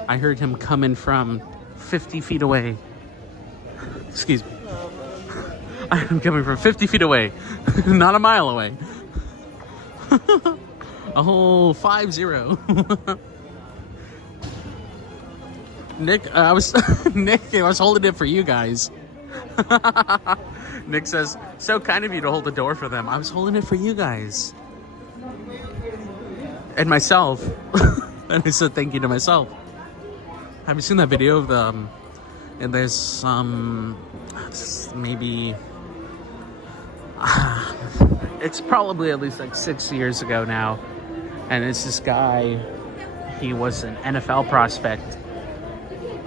heard him coming from 50 feet away. Excuse me. I'm coming from 50 feet away, not a mile away. A whole 5-0. Nick, I was holding it for you guys. Nick says, so kind of you to hold the door for them. I was holding it for you guys. And myself. And I said thank you to myself. Have you seen that video of the, and there's some, maybe, it's probably at least like 6 years ago now. And it's this guy, he was an NFL prospect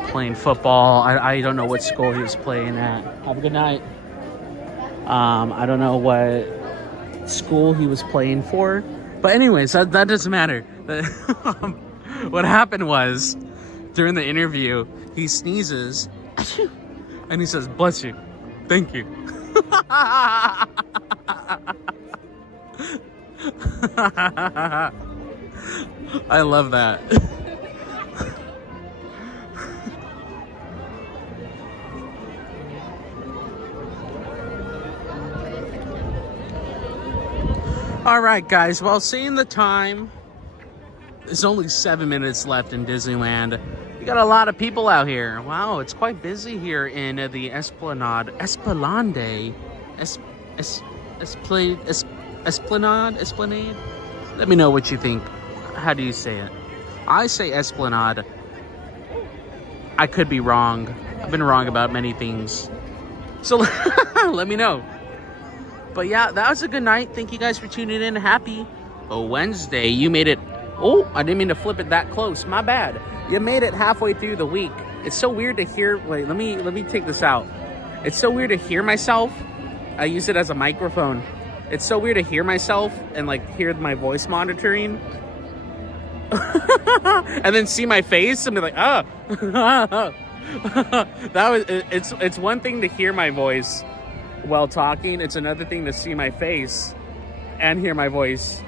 playing football. I don't know what school he was playing at. Have a good night. I don't know what school he was playing for. But anyways, that doesn't matter. What happened was, during the interview, he sneezes and he says, "Bless you. Thank you." I love that. All right, guys. Well, seeing the time, there's only 7 minutes left in Disneyland. We got a lot of people out here. Wow, it's quite busy here in the Esplanade. Esplanade? Let me know what you think. How do you say it? I say Esplanade. I could be wrong. I've been wrong about many things. So let me know. But yeah, that was a good night. Thank you guys for tuning in. Happy Wednesday. You made it. Oh, I didn't mean to flip it that close. My bad. You made it halfway through the week. It's so weird to hear. Wait, let me take this out. It's so weird to hear myself. I use it as a microphone. It's so weird to hear myself and like hear my voice monitoring. And then see my face and be like, oh. It's one thing to hear my voice while talking. It's another thing to see my face and hear my voice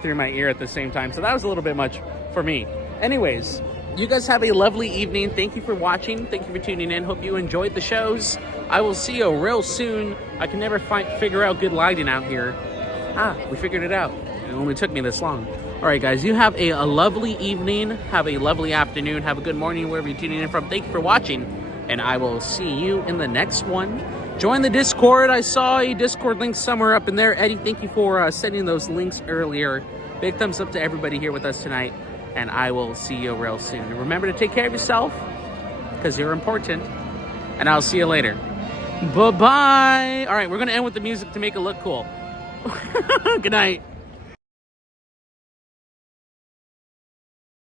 through my ear at the same time. So that was a little bit much for me. Anyways, you guys have a lovely evening. Thank you for watching. Thank you for tuning in. Hope you enjoyed the shows. I will see you real soon. I can never figure out good lighting out here. We figured it out. It only took me this long. All right, guys, you have a lovely evening. Have a lovely afternoon. Have a good morning wherever you're tuning in from. Thank you for watching, and I will see you in the next one. Join the Discord. I saw a Discord link somewhere up in there. Eddie, thank you for sending those links earlier. Big thumbs up to everybody here with us tonight, and I will see you real soon. Remember to take care of yourself, because you're important, and I'll see you later. Bye-bye. All right, we're going to end with the music to make it look cool. Good night.